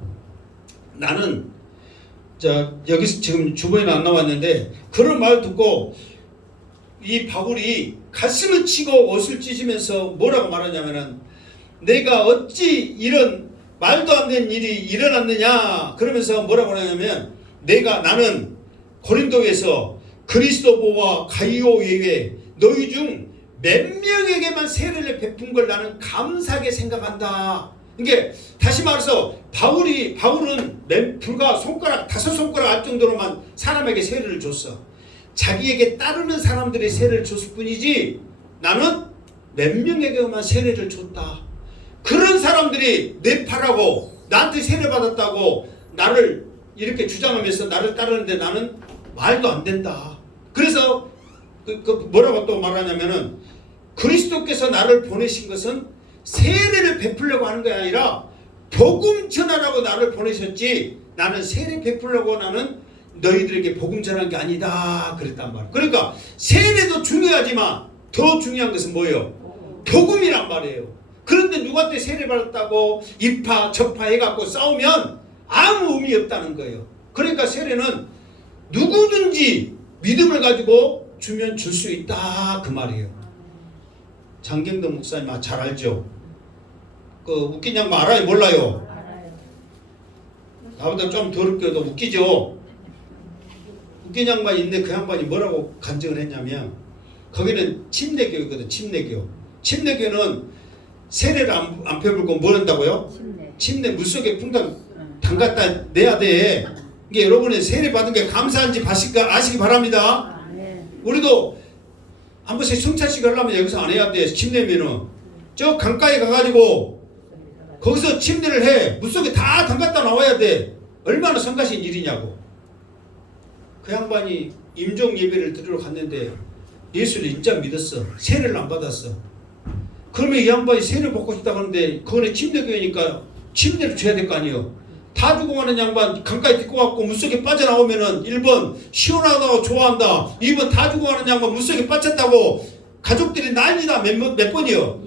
나는 여기서 지금 주보에는 안 나왔는데 그런 말 듣고 이 바울이 가슴을 치고 옷을 찢으면서 뭐라고 말하냐면은 내가 어찌 이런 말도 안 되는 일이 일어났느냐 그러면서 뭐라고 하냐면 나는 고린도에서 그리스도보와 가이오 외에 너희 중 몇 명에게만 세례를 베푼 걸 나는 감사하게 생각한다. 이게 다시 말해서 바울은 불과 손가락 5손가락 할 정도로만 사람에게 세례를 줬어. 자기에게 따르는 사람들의 세례를 줬을 뿐이지 나는 몇 명에게만 세례를 줬다. 그런 사람들이 내 파라고 나한테 세례 받았다고 나를 이렇게 주장하면서 나를 따르는데 나는 말도 안 된다. 그래서 뭐라고 또 말하냐면은 그리스도께서 나를 보내신 것은 세례를 베풀려고 하는 게 아니라 복음 전하라고 나를 보내셨지 나는 세례 베풀려고 나는 너희들에게 복음 전한 게 아니다 그랬단 말이에요. 그러니까 세례도 중요하지만 더 중요한 것은 뭐예요? 복음이란 말이에요. 그런데 누구한테 세례 받았다고 이파 저파 해갖고 싸우면 아무 의미 없다는 거예요. 그러니까 세례는 누구든지 믿음을 가지고 주면 줄 수 있다 그 말이에요. 장경덕 목사님 잘 알죠? 그 웃긴 양반 알아요? 몰라요? 알아요. 나보다 좀 더럽게도 웃기죠? 웃긴 양반이 있는데 그 양반이 뭐라고 간증을 했냐면 거기는 침례교거든. 침례교는 세례를 안 펴불고 뭘 한다고요? 침례 물속에 풍당 담갔다 내야 돼. 이게 여러분의 세례 받은 게 감사한지 아시기 바랍니다. 우리도 한 번씩 성찬식 하려면 여기서 안 해야 돼. 침례면은 저 강가에 가가지고 거기서 침례를 해. 물속에 다 담갔다 나와야 돼. 얼마나 성가신 일이냐고. 그 양반이 임종 예배를 드리러 갔는데 예수를 인자 믿었어. 세례를 안 받았어. 그러면 이 양반이 세례를 받고 싶다고 하는데 그거는 침례교회니까 침례를 줘야 될 거 아니에요. 다 죽어가는 양반 강가에 데리고 갔고 물속에 빠져나오면은 1번 시원하다고 좋아한다. 2번 다 죽어가는 양반 물속에 빠졌다고 가족들이 난리다. 몇 번이요?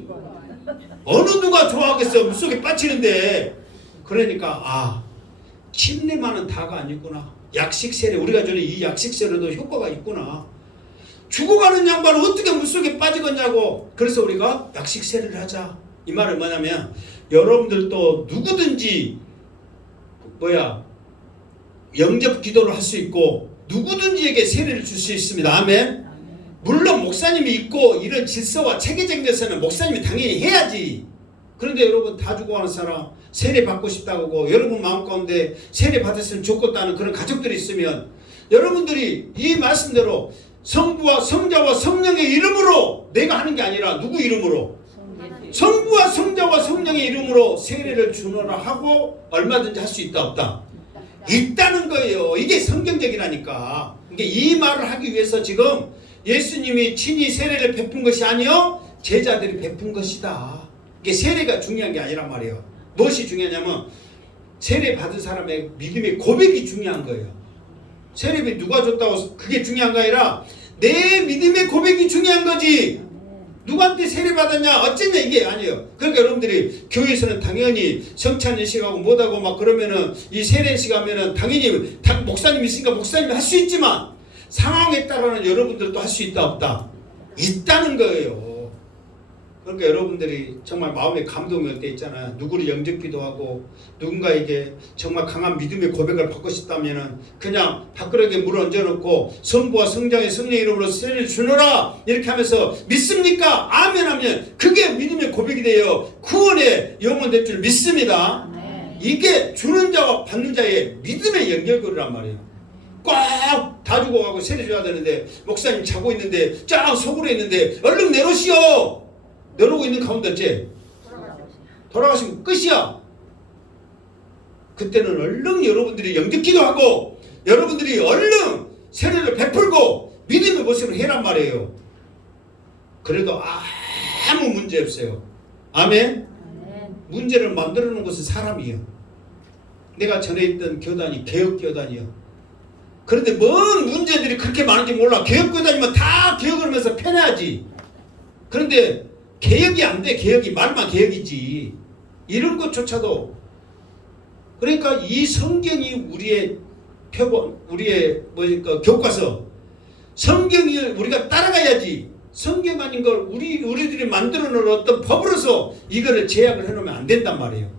어느 누가 좋아하겠어. 물속에 빠지는데. 그러니까 침례만은 다가 아니구나. 약식세례 우리가 전에 이 약식세례도 효과가 있구나. 죽어가는 양반은 어떻게 물속에 빠지겠냐고. 그래서 우리가 약식세례를 하자. 이 말은 뭐냐면 여러분들도 누구든지 영접 기도를 할 수 있고 누구든지에게 세례를 줄 수 있습니다. 아멘. 물론 목사님이 있고 이런 질서와 체계적인 것은 목사님이 당연히 해야지. 그런데 여러분 다 죽어가는 사람 세례 받고 싶다고 하고 여러분 마음 가운데 세례 받았으면 좋겠다는 그런 가족들이 있으면 여러분들이 이 말씀대로 성부와 성자와 성령의 이름으로 내가 하는 게 아니라 누구 이름으로? 성부와 성자와 성령의 이름으로 세례를 주노라 하고 얼마든지 할 수 있다 없다? 있다는 거예요. 이게 성경적이라니까. 이 말을 하기 위해서 지금 예수님이 친히 세례를 베푼 것이 아니요 제자들이 베푼 것이다. 이게 세례가 중요한 게 아니란 말이에요. 무엇이 중요하냐면 세례 받은 사람의 믿음의 고백이 중요한 거예요. 세례비 누가 줬다고 그게 중요한 게 아니라 내 믿음의 고백이 중요한 거지. 누구한테 세례 받았냐 어쨌냐 이게 아니에요. 그러니까 여러분들이 교회에서는 당연히 성찬예식하고 뭐하고 막 그러면은 이 세례식 하면은 당연히 목사님이 있으니까 목사님이 할 수 있지만 상황에 따라는 여러분들도 할 수 있다 없다? 있다는 거예요. 그러니까 여러분들이 정말 마음에 감동이 올 때 있잖아요. 누구를 영접기도 하고 누군가에게 정말 강한 믿음의 고백을 받고 싶다면은 그냥 밥그릇에 물 얹어놓고 성부와 성자의 성령의 이름으로 세례를 주노라 이렇게 하면서 믿습니까? 아멘 하면 그게 믿음의 고백이 돼요. 구원의 영혼 될 줄 믿습니다. 이게 주는 자와 받는 자의 믿음의 연결고리란 말이에요. 꽉 다 죽어가고 세례 줘야 되는데 목사님 자고 있는데 쫙 속으로 있는데 얼른 내놓으시오. 내놓고 있는 가운데 어째? 돌아가시면 끝이야. 그때는 얼른 여러분들이 영접기도 하고 여러분들이 얼른 세례를 베풀고 믿음의 모습을 해란 말이에요. 그래도 아무 문제 없어요. 아멘? 문제를 만들어 놓은 것은 사람이에요. 내가 전에 있던 교단이 개혁교단이요. 그런데 뭔 문제들이 그렇게 많은지 몰라. 개혁교단이면 다 개혁을 하면서 편해야지. 그런데 개혁이 안 돼. 개혁이 말만 개혁이지. 이런 것조차도 그러니까 이 성경이 우리의 표본, 우리의 교과서. 성경이 우리가 따라가야지. 성경 아닌 걸 우리들이 만들어 놓은 어떤 법으로서 이거를 제약을 해놓으면 안 된단 말이에요.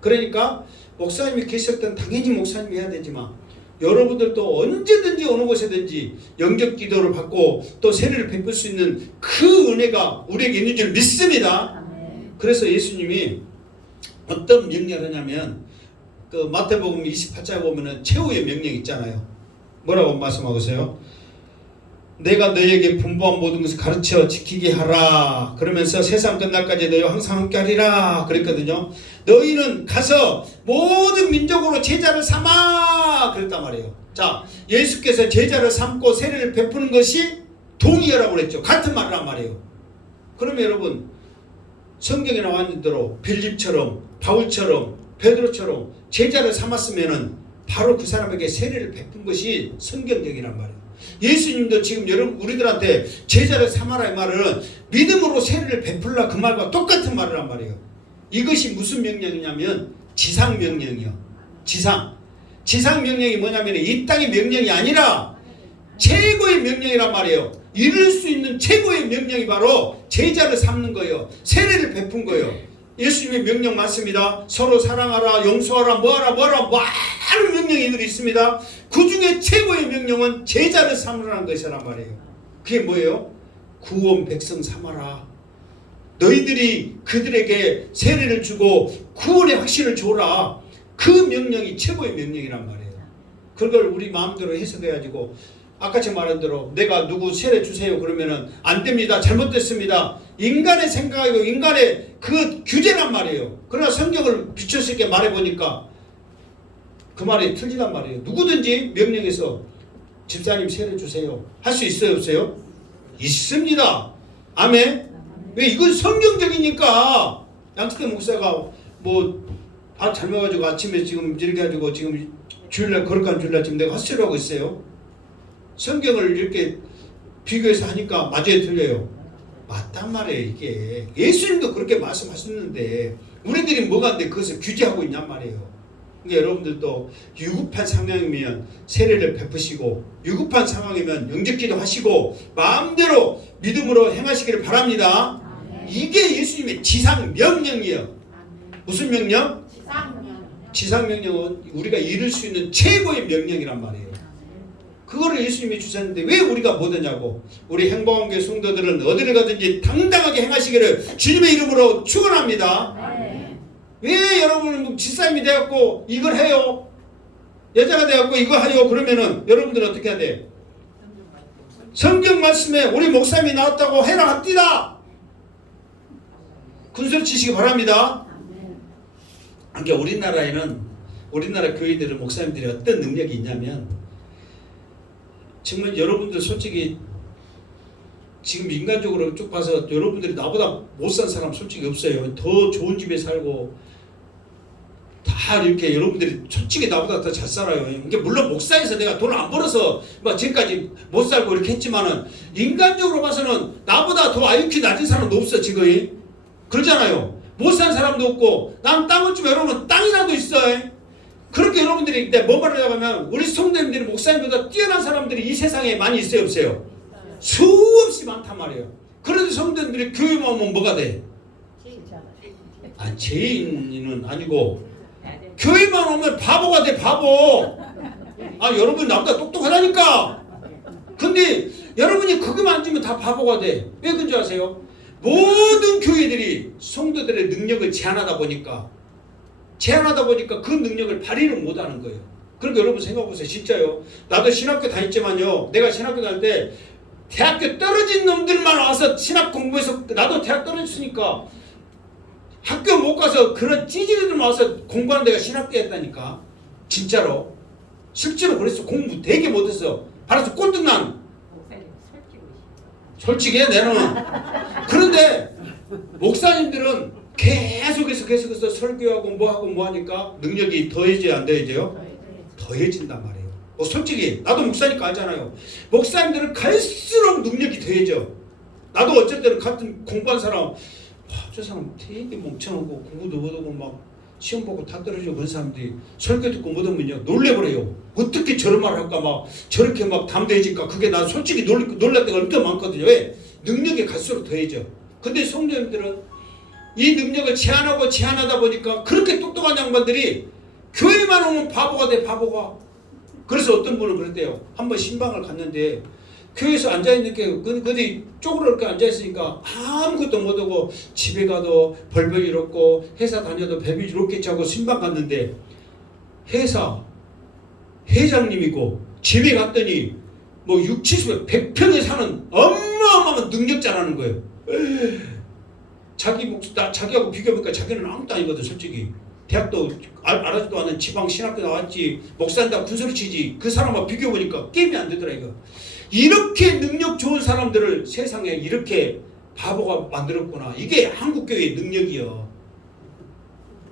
그러니까 목사님이 계실 때는 당연히 목사님이 해야 되지만 여러분들도 언제든지 어느 곳에든지 영접 기도를 받고 또 세례를 베풀 수 있는 그 은혜가 우리에게 있는 줄 믿습니다. 그래서 예수님이 어떤 명령을 하냐면 그 마태복음 28장에 보면은 최후의 명령 있잖아요. 뭐라고 말씀하고 있어요? 내가 너희에게 분부한 모든 것을 가르쳐 지키게 하라. 그러면서 세상 끝날까지 너희와 항상 함께 하리라 그랬거든요. 너희는 가서 모든 민족으로 제자를 삼아 그랬단 말이에요. 자, 예수께서 제자를 삼고 세례를 베푸는 것이 동의하라고 그랬죠. 같은 말이란 말이에요. 그러면 여러분 성경에 나와 있는 대로 빌립처럼 바울처럼 베드로처럼 제자를 삼았으면은 바로 그 사람에게 세례를 베푼 것이 성경적이란 말이에요. 예수님도 지금 여러분 우리들한테 제자를 삼아라 이 말은 믿음으로 세례를 베풀라 그 말과 똑같은 말이란 말이에요. 이것이 무슨 명령이냐면 지상 명령이요. 지상 명령이 뭐냐면 이 땅의 명령이 아니라 최고의 명령이란 말이에요. 이룰 수 있는 최고의 명령이 바로 제자를 삼는 거예요. 세례를 베푼 거예요. 예수님의 명령 많습니다. 서로 사랑하라, 용서하라, 뭐하라 많은 명령이 있습니다. 그 중에 최고의 명령은 제자를 삼으라는 것이란 말이에요. 그게 뭐예요? 구원 백성 삼아라. 너희들이 그들에게 세례를 주고 구원의 확신을 줘라. 그 명령이 최고의 명령이란 말이에요. 그걸 우리 마음대로 해석해가지고 아까 제가 말한 대로 내가 누구 세례 주세요 그러면은 안 됩니다. 잘못됐습니다. 인간의 생각이고 인간의 그 규제란 말이에요. 그러나 성경을 비춰서 이렇게 말해보니까 그 말이 틀리단 말이에요. 누구든지 명령해서 집사님 세례 주세요 할 수 있어요 없어요? 있습니다. 아멘. 왜? 이건 성경적이니까. 양승태 목사가 뭐 밥 잘 먹어가지고 아침에 지금 이렇게 해가지고 지금 주일날 거룩한 주일날 지금 내가 헛소리 하고 있어요. 성경을 이렇게 비교해서 하니까 맞아요 틀려요? 맞단 말이에요. 이게 예수님도 그렇게 말씀하셨는데 우리들이 뭐가 돼 그것을 규제하고 있냔 말이에요. 그러니까 여러분들도 유급한 상황이면 세례를 베푸시고 유급한 상황이면 영접기도 하시고 마음대로 믿음으로 행하시기를 바랍니다. 이게 예수님의 지상 명령이에요. 무슨 명령? 지상 명령은 우리가 이룰 수 있는 최고의 명령이란 말이에요. 그거를 예수님이 주셨는데 왜 우리가 못하냐고. 우리 행복한교회 성도들은 어디를 가든지 당당하게 행하시기를 주님의 이름으로 축원합니다. 왜 여러분은 집사님이 되었고 이걸 해요? 여자가 되었고 이거 하요? 그러면은 여러분들은 어떻게 해야 돼? 성경 말씀에 우리 목사님이 나왔다고 해라 합디다. 군소리 치시기 바랍니다. 그러니까 우리나라 교회들은 목사님들이 어떤 능력이 있냐면 정말 여러분들 솔직히 지금 인간적으로 쭉 봐서 여러분들이 나보다 못 산 사람 솔직히 없어요. 더 좋은 집에 살고 다 이렇게 여러분들이 솔직히 나보다 더 잘 살아요. 이게 물론 목사에서 내가 돈을 안 벌어서 막 지금까지 못 살고 이렇게 했지만은 인간적으로 봐서는 나보다 더 IQ 낮은 사람도 없어 지금. 그러잖아요. 못 산 사람도 없고 난 땅을 좀 여러분 땅이라도 있어. 그렇게 여러분들이 뭔 말을 하냐면 우리 성도님들이 목사님보다 뛰어난 사람들이 이 세상에 많이 있어요 없어요? 수없이 많단 말이에요. 그런데 성도님들이 교회만 오면 뭐가 돼? 죄인은 아니고 교회만 오면 바보가 돼 바보. 여러분 나보다 똑똑하다니까. 근데 여러분이 거기만 앉으면 다 바보가 돼. 왜 그런지 아세요? 모든 교회들이 성도들의 능력을 제한하다 보니까 그 능력을 발휘를 못하는 거예요. 그러니까 여러분 생각해보세요. 진짜요. 나도 신학교 다녔지만요. 내가 신학교 다닐 때 대학교 떨어진 놈들만 와서 신학 공부해서 나도 대학 떨어졌으니까 학교 못 가서 그런 찌질이들만 와서 공부하는 데가 신학교였다니까. 진짜로. 실제로 그랬어. 공부 되게 못했어. 발에서 꼴등난. 솔직히 내는. 그런데 목사님들은 계속해서 설교하고 뭐 하니까 능력이 더해져요 안 더해져요? 더해진단 말이에요. 솔직히 나도 목사니까 알잖아요. 목사님들은 갈수록 능력이 더해져. 나도 어쩔 때는 같은 공부한 사람 저 사람 되게 멍청하고 공부도 못하고 막 시험 보고 다 떨어지고 그런 사람들이 설교 듣고 못하면요 놀래버려요. 어떻게 저런 말을 할까 막 저렇게 막 담대해질까. 그게 나 솔직히 놀랄 때가 엄청 많거든요. 왜? 능력이 갈수록 더해져. 근데 성도님들은 이 능력을 제한하다 보니까 그렇게 똑똑한 양반들이 교회만 오면 바보가 돼 바보가. 그래서 어떤 분은 그랬대요. 한번 신방을 갔는데 교회에서 앉아있는 게 그들이 쪼그렇게 앉아있으니까 아무것도 못하고 집에 가도 벌벌 이렇고 회사 다녀도 배비 이렇게 자고 신방 갔는데 회장님이고 집에 갔더니 뭐 60, 70, 100평에 사는 어마어마한 능력자라는 거예요. 자기하고 비교해보니까 자기는 아무것도 아니거든 솔직히. 대학도 알아지도 않은 지방 신학교 나왔지 목사한테 군소리치지. 그 사람하고 비교해보니까 게임이 안 되더라 이거. 이렇게 능력 좋은 사람들을 세상에 이렇게 바보가 만들었구나. 이게 한국교회의 능력이요.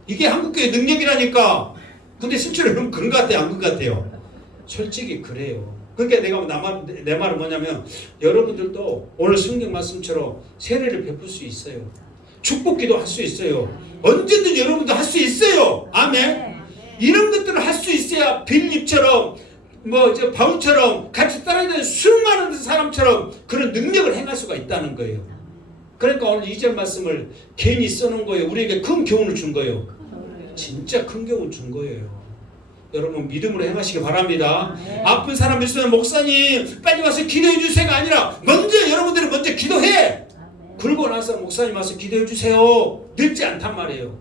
이게 한국교회의 능력이라니까. 근데 실제로 그런 것 같아요? 안 그런 것 같아요? 솔직히 그래요. 그러니까 내 말은 뭐냐면 여러분들도 오늘 성경 말씀처럼 세례를 베풀 수 있어요. 축복기도 할 수 있어요. 언제든 여러분도 할 수 있어요. 아멘. 이런 것들을 할 수 있어야 빌립처럼 저 바울처럼 같이 따라다니는 수많은 사람처럼 그런 능력을 행할 수가 있다는 거예요. 그러니까 오늘 2절 말씀을 괜히 써놓은 거예요. 우리에게 큰 교훈을 준 거예요. 진짜 큰 교훈 준 거예요. 여러분 믿음으로 행하시기 바랍니다. 아픈 사람 있으면 목사님 빨리 와서 기도해 주세요가 아니라 먼저 여러분들이 먼저 기도해. 그러고 나서 목사님 와서 기도해 주세요. 늦지 않단 말이에요.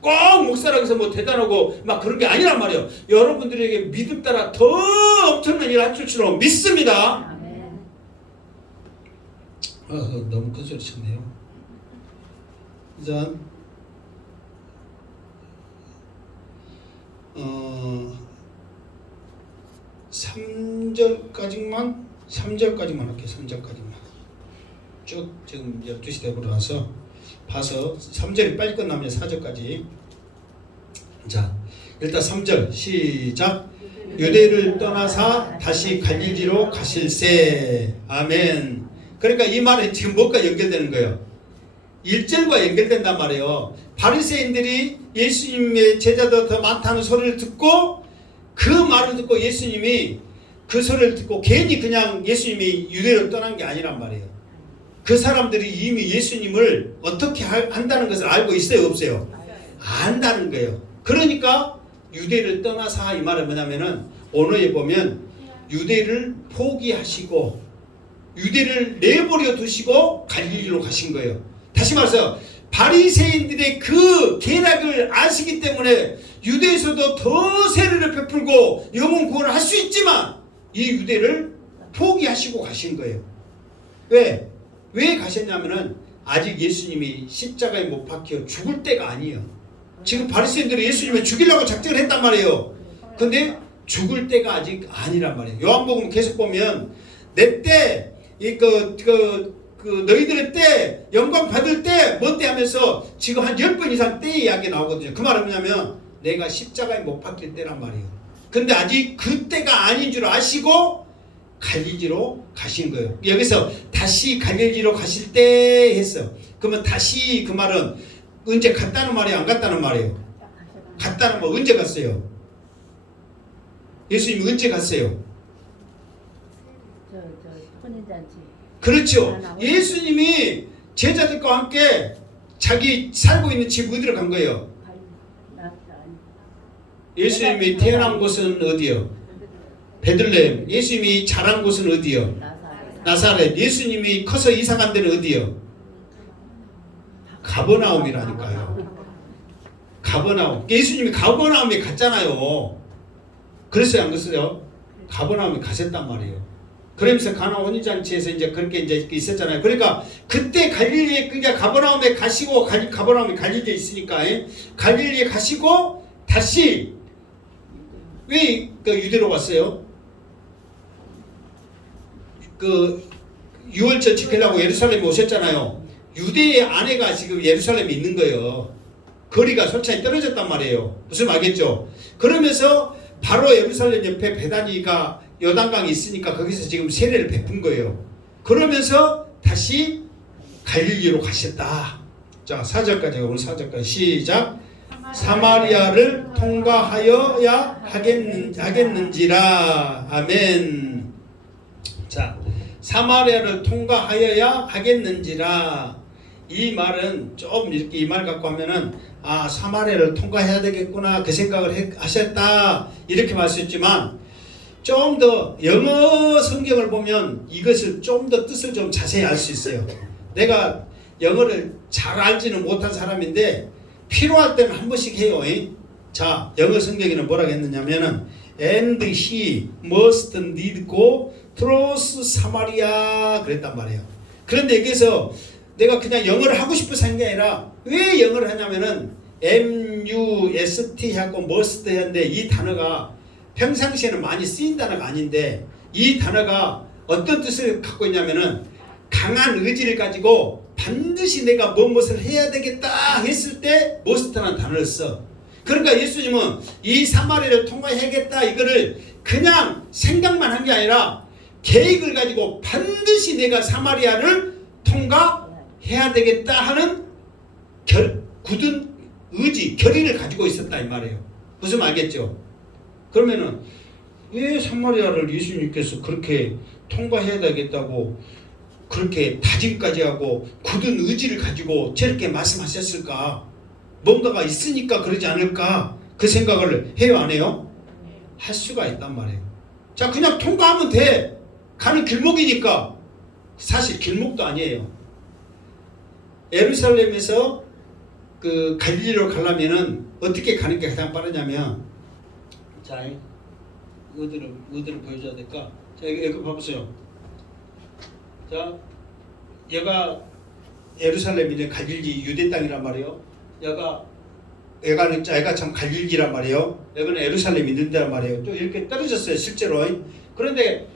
꼭 목사라고 해서 뭐 대단하고 막 그런 게 아니란 말이에요. 여러분들에게 믿음 따라 더 엄청난 일을 할 줄로 믿습니다. 너무 큰 소리 쳤네요. 자, 3절까지만 할게요. 3절까지만 쭉 지금 12시 되버려서 봐서 3절이 빨리 끝나면 4절까지. 자, 일단 3절 시작. 유대를 떠나사 다시 갈릴리로 가실세. 아멘. 그러니까 이 말은 지금 뭐가 연결되는 거예요? 1절과 연결된단 말이에요. 바리새인들이 예수님의 제자도 더 많다는 소리를 듣고 그 말을 듣고 예수님이 그 소리를 듣고 괜히 그냥 예수님이 유대로 떠난 게 아니란 말이에요. 그 사람들이 이미 예수님을 어떻게 한다는 것을 알고 있어요? 없어요? 안다는 거예요. 그러니까 유대를 떠나사 이 말은 뭐냐면은 언어에 보면 유대를 포기하시고 유대를 내버려 두시고 갈릴리로 가신 거예요. 다시 말해서 바리새인들의 그 계략을 아시기 때문에 유대에서도 더 세례를 베풀고 영혼 구원을 할 수 있지만 이 유대를 포기하시고 가신 거예요. 왜? 왜 가셨냐면은 아직 예수님이 십자가에 못 박혀 죽을 때가 아니에요. 지금 바리새인들이 예수님을 죽이려고 작정을 했단 말이에요. 근데 죽을 때가 아직 아니란 말이에요. 요한복음 계속 보면 내 때 너희들의 때 영광 받을 때 뭐 때 하면서 지금 한 10번 이상 때 이야기 나오거든요. 그 말은 뭐냐면 내가 십자가에 못 박힐 때란 말이에요. 근데 아직 그 때가 아닌 줄 아시고 갈릴리로 가신 거예요. 여기서 다시 갈릴리로 가실 때 했어. 그러면 다시 그 말은 언제 갔다는 말이에요? 안 갔다는 말이에요? 갔다는 말 언제 갔어요? 예수님이 언제 갔어요? 혼인잔치. 그렇죠. 예수님이 제자들과 함께 자기 살고 있는 집 어디로 간 거예요? 예수님이 태어난 곳은 어디요? 베들레헴. 예수님이 자란 곳은 어디요? 나사렛. 예수님이 커서 이사 간 데는 어디요? 가버나움이라니까요. 가버나움. 예수님이 가버나움에 갔잖아요. 그랬어요, 안 그랬어요? 가버나움에 가셨단 말이에요. 그러면서 가나 혼인잔치에서 이제 그렇게 이제 있었잖아요. 그러니까 그때 갈릴리에 그러니까 가버나움에 가시고 가버나움이 갈릴리에 있으니까 갈릴리에 가시고 다시 왜 유대로 갔어요? 그 유월절 지키려고 예루살렘에 오셨잖아요. 유대의 아내가 지금 예루살렘에 있는 거예요. 거리가 솔직히 떨어졌단 말이에요. 무슨 말겠죠? 그러면서 바로 예루살렘 옆에 베다니가 요단강이 있으니까 거기서 지금 세례를 베푼 거예요. 그러면서 다시 갈릴리로 가셨다. 자, 4절까지 오늘 4절까지 시작. 사마리아를 통과하여야 하겠는지라. 아멘. 자, 사마리아를 통과하여야 하겠는지라. 이 말은 좀 이렇게 이 말 갖고 하면은 아, 사마리아를 통과해야 되겠구나 그 생각을 하셨다 이렇게 말씀했지만 좀 더 영어 성경을 보면 이것을 좀 더 뜻을 좀 자세히 알 수 있어요. 내가 영어를 잘 알지는 못한 사람인데 필요할 때는 한 번씩 해요. 자, 영어 성경에는 뭐라고 했느냐면은 and he must need go through Samaria 그랬단 말이에요. 그런데 여기서 내가 그냥 영어를 하고 싶어서 한 게 아니라 왜 영어를 하냐면은 must 하고 must 했는데 이 단어가 평상시에는 많이 쓰인 단어가 아닌데 이 단어가 어떤 뜻을 갖고 있냐면은 강한 의지를 가지고 반드시 내가 무엇을 해야 되겠다 했을 때 must라는 단어를 써. 그러니까 예수님은 이 사마리아를 통과해야겠다 이거를 그냥 생각만 한 게 아니라 계획을 가지고 반드시 내가 사마리아를 통과해야 되겠다 하는 굳은 의지, 결의를 가지고 있었다 이 말이에요. 무슨 말겠죠? 그러면은 왜 사마리아를 예수님께서 그렇게 통과해야 되겠다고 그렇게 다짐까지 하고 굳은 의지를 가지고 저렇게 말씀하셨을까? 뭔가가 있으니까 그러지 않을까? 그 생각을 해요, 안 해요? 할 수가 있단 말이에요. 자, 그냥 통과하면 돼. 가는 길목이니까. 사실 길목도 아니에요. 예루살렘에서 그 갈릴리로 가려면은 어떻게 가는 게 가장 빠르냐면, 자, 어디를 보여줘야 될까? 자, 이거 봐보세요. 자, 얘가 예루살렘이래, 갈릴리 유대 땅이란 말이에요. 얘가 참 갈릴리란 말이에요. 여기는 예루살렘이 있는 데란 말이에요. 좀 이렇게 떨어졌어요, 실제로. 그런데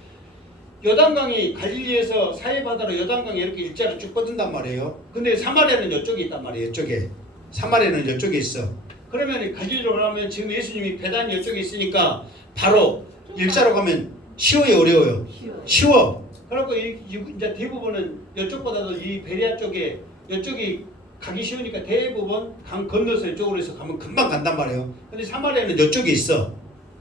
요단강이 갈릴리에서 사해바다로 요단강이 이렇게 일자로 쭉 뻗은단 말이에요. 근데 사마리아는 이쪽에 있단 말이에요. 이쪽에. 사마리아는 이쪽에 있어. 그러면 갈릴리로 가려면 지금 예수님이 배단이 이쪽에 있으니까 바로 일자로 가면 쉬워요, 어려워요? 쉬워. 그래갖고 이제 대부분은 이쪽보다도 이 베레아 쪽에 이쪽이 가기 쉬우니까 대부분 강 건너서 이쪽으로 해서 가면 금방 간단 말이에요. 근데 사마리아는 이쪽에 있어.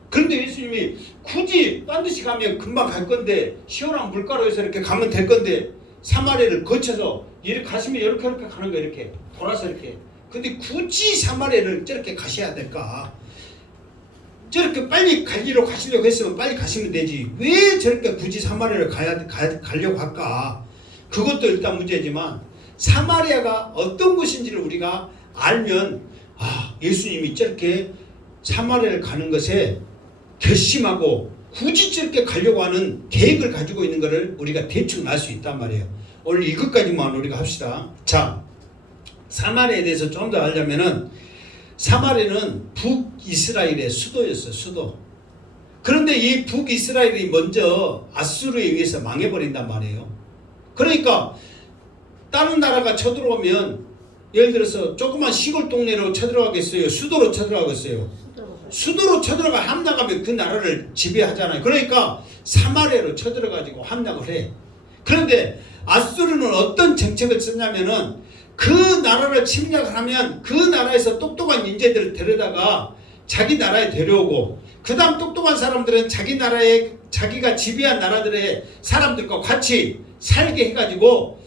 그런데 예수님이 굳이 딴 듯이 가면 금방 갈 건데 시원한 물가로에서 이렇게 가면 될 건데 사마리아를 거쳐서 이렇게 가시면 이렇게 가는 거예요. 이렇게 돌아서 이렇게. 근데 굳이 사마리아를 저렇게 가셔야 될까? 저렇게 빨리 갈리로 가시려고 했으면 빨리 가시면 되지. 왜 저렇게 굳이 사마리아를 가려고 할까? 그것도 일단 문제지만 사마리아가 어떤 곳인지를 우리가 알면 예수님이 저렇게 사마리아를 가는 것에 결심하고 굳이 저렇게 가려고 하는 계획을 가지고 있는 것을 우리가 대충 알 수 있단 말이에요. 오늘 이것까지만 우리가 합시다. 자, 사마리아에 대해서 좀 더 알려면은 사마리아는 북이스라엘의 수도였어요. 수도. 그런데 이 북이스라엘이 먼저 아수르에 의해서 망해버린단 말이에요. 그러니까 다른 나라가 쳐들어오면 예를 들어서 조그만 시골 동네로 쳐들어가겠어요? 수도로 쳐들어가겠어요? 수도로 쳐들어가 함락하면 그 나라를 지배하잖아요. 그러니까 사마리아로 쳐들어가지고 함락을 해. 그런데 아수르는 어떤 정책을 쓰냐면은 그 나라를 침략을 하면 그 나라에서 똑똑한 인재들을 데려다가 자기 나라에 데려오고 그 다음 똑똑한 사람들은 자기 나라에 자기가 지배한 나라들의 사람들과 같이 살게 해가지고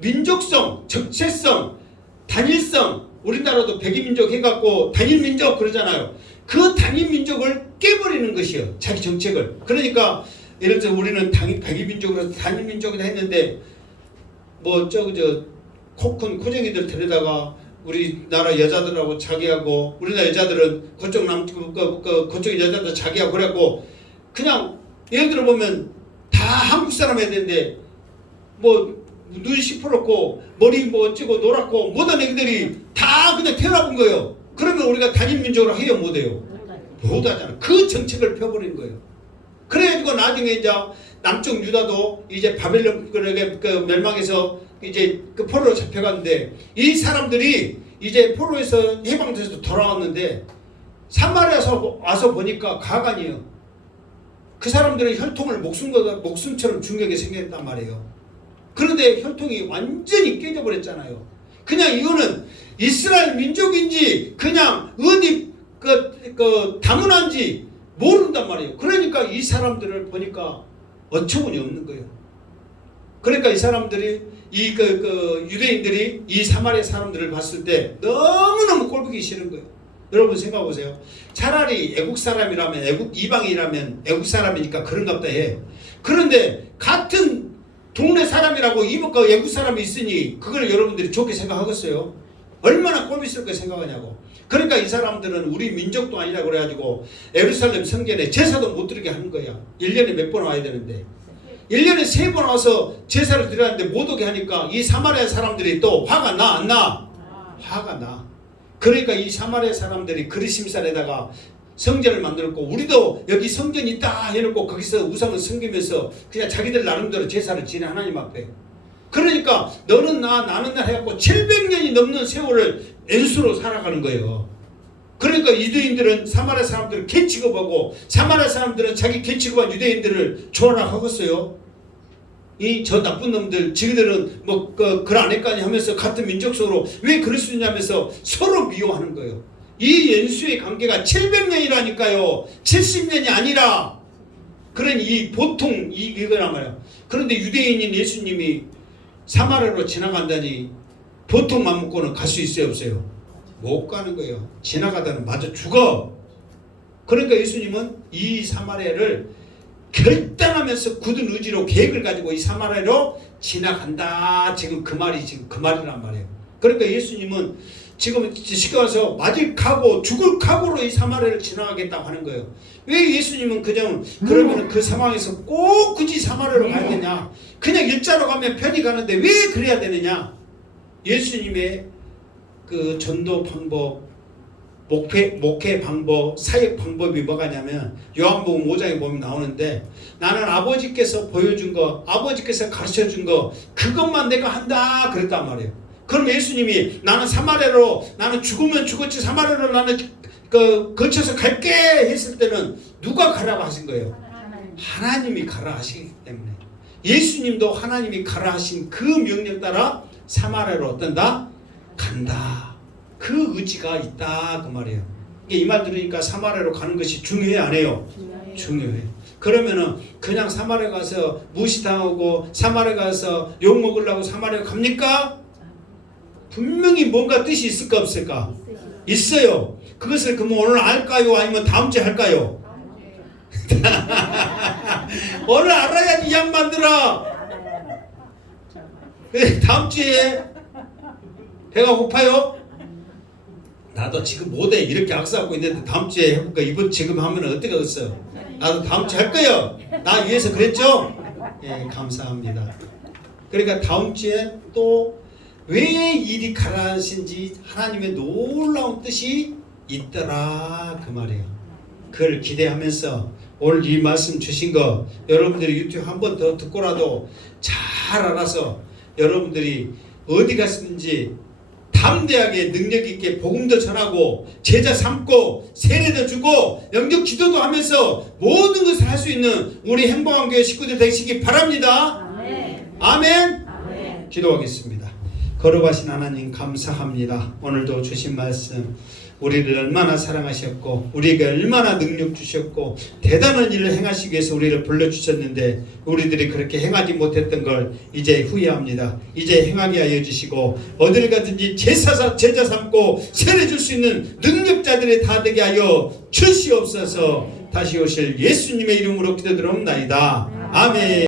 민족성, 정체성, 단일성, 우리나라도 백이민족 해갖고 단일민족 그러잖아요. 그 단일민족을 깨버리는 것이요. 자기 정책을. 그러니까 예를 들어 우리는 백이민족으로 단일민족이다 했는데 코 큰 코쟁이들 데려다가 우리나라 여자들하고 자기하고 우리나라 여자들은 그쪽 여자들 자기하고 그래갖고 그냥 예를 들어 보면 다 한국 사람 해야 되는데 눈 시퍼렇고 머리 어찌고 노랗고 모든 애기들이 다 그냥 태어나본 거예요. 그러면 우리가 단일민족으로 해요? 못해요? 못하잖아. 그 정책을 펴버린 거예요. 그래가지고 나중에 이제 남쪽 유다도 이제 바벨론 그 멸망해서 이제 그 포로로 잡혀갔는데 이 사람들이 이제 포로에서 해방돼서 돌아왔는데 사마리아 와서 보니까 가관이에요. 그 사람들은 혈통을 목숨처럼 중요하게 생겼단 말이에요. 그런데 혈통이 완전히 깨져버렸잖아요. 그냥 이거는 이스라엘 민족인지 그냥 어디 다문화인지 모른단 말이에요. 그러니까 이 사람들을 보니까 어처구니 없는 거예요. 그러니까 이 사람들이 유대인들이 이 사마리아 사람들을 봤을 때 너무너무 꼴보기 싫은 거예요. 여러분 생각해 보세요. 차라리 애국 사람이라면 이방이라면 애국 사람이니까 그런가 보다 해. 그런데 같은 동네 사람이라고 애국 사람이 있으니 그걸 여러분들이 좋게 생각하겠어요? 얼마나 꼴보기 생각하냐고. 그러니까 이 사람들은 우리 민족도 아니라 그래가지고 예루살렘 성전에 제사도 못 드리게 하는 거야. 1년에 몇 번 와야 되는데 1년에 3번 와서 제사를 드렸는데 못 오게 하니까 이 사마리아 사람들이 또 화가 나 안 나? 화가 나. 그러니까 이 사마리아 사람들이 그리심산에다가 성전을 만들었고 우리도 여기 성전이 있다 해놓고 거기서 우상을 섬기면서 그냥 자기들 나름대로 제사를 지내 하나님 앞에. 그러니까 너는 나는 나 해갖고 700년이 넘는 세월을 엔수로 살아가는 거예요. 그러니까 유대인들은 사마리아 사람들을 개 취급하고 사마리아 사람들은 자기 개 취급한 유대인들을 좋아하겠어요? 저 나쁜 놈들 지그들은 그걸 안 했까니 하면서 같은 민족 속으로 왜 그럴 수 있냐면서 서로 미워하는 거예요. 이 연수의 관계가 700년이라니까요. 70년이 아니라 그런 이 보통 이거란 말이야. 그런데 유대인인 예수님이 사마리아로 지나간다니 보통 맘 먹고는 갈 수 있어요, 없어요? 못 가는 거예요. 지나가다는 맞아 죽어. 그러니까 예수님은 이 사마리아를 결단하면서 굳은 의지로 계획을 가지고 이 사마리아로 지나간다. 지금 그 말이란 말이에요. 그러니까 예수님은 지금 쉽게 와서 맞을 각오, 죽을 각오로 이 사마리아를 지나가겠다고 하는 거예요. 왜 예수님은 그냥 그러면 그 상황에서 꼭 굳이 사마리아로 가야 되냐? 그냥 일자로 가면 편히 가는데 왜 그래야 되느냐? 예수님의 그 전도 방법, 목회 방법, 사역 방법이 뭐가냐면 요한복음 5장에 보면 나오는데 나는 아버지께서 보여준 거, 아버지께서 가르쳐준 거 그것만 내가 한다 그랬단 말이에요. 그럼 예수님이 나는 사마리아로 나는 죽으면 죽었지 사마리아로 나는 거쳐서 갈게 했을 때는 누가 가라고 하신 거예요? 하나님이 가라 하시기 때문에 예수님도 하나님이 가라 하신 그 명령 따라 사마리아로 어떤다? 간다. 그 의지가 있다 그 말이에요. 이 말 들으니까 사마리아로 가는 것이 중요해 안 해요? 중요해. 그러면은 그냥 사마리아 가서 무시당하고 사마리아 가서 욕 먹으려고 사마리아 갑니까? 분명히 뭔가 뜻이 있을까 없을까? 있어요. 그것을 그럼 오늘 알까요? 아니면 다음 주에 할까요? 오늘 알아야지 이 양반들아. 다음 주에 배가 고파요? 나도 지금 못해 이렇게 악수하고 있는데 다음 주에 해볼까? 이번 지금 하면 어떻게 하겠어요? 나도 다음 주에 할 거예요. 나 위해서 그랬죠? 예, 감사합니다. 그러니까 다음 주에 또 왜 일이 가라하신지 하나님의 놀라운 뜻이 있더라 그 말이에요. 그걸 기대하면서 오늘 이 말씀 주신 거 여러분들이 유튜브 한 번 더 듣고라도 잘 알아서 여러분들이 어디 갔는지 담대하게 능력 있게 복음도 전하고 제자 삼고 세례도 주고 영적 기도도 하면서 모든 것을 할 수 있는 우리 행복한 교회 식구들 되시기 바랍니다. 아멘. 아멘. 아멘. 기도하겠습니다. 거룩하신 하나님 감사합니다. 오늘도 주신 말씀 우리를 얼마나 사랑하셨고 우리에게 얼마나 능력 주셨고 대단한 일을 행하시기 위해서 우리를 불러주셨는데 우리들이 그렇게 행하지 못했던 걸 이제 후회합니다. 이제 행하게 하여 주시고 어딜 가든지 제자 삼고 세례 줄 수 있는 능력자들이 다 되게 하여 주시옵소서. 다시 오실 예수님의 이름으로 기도드리옵나이다. 아멘.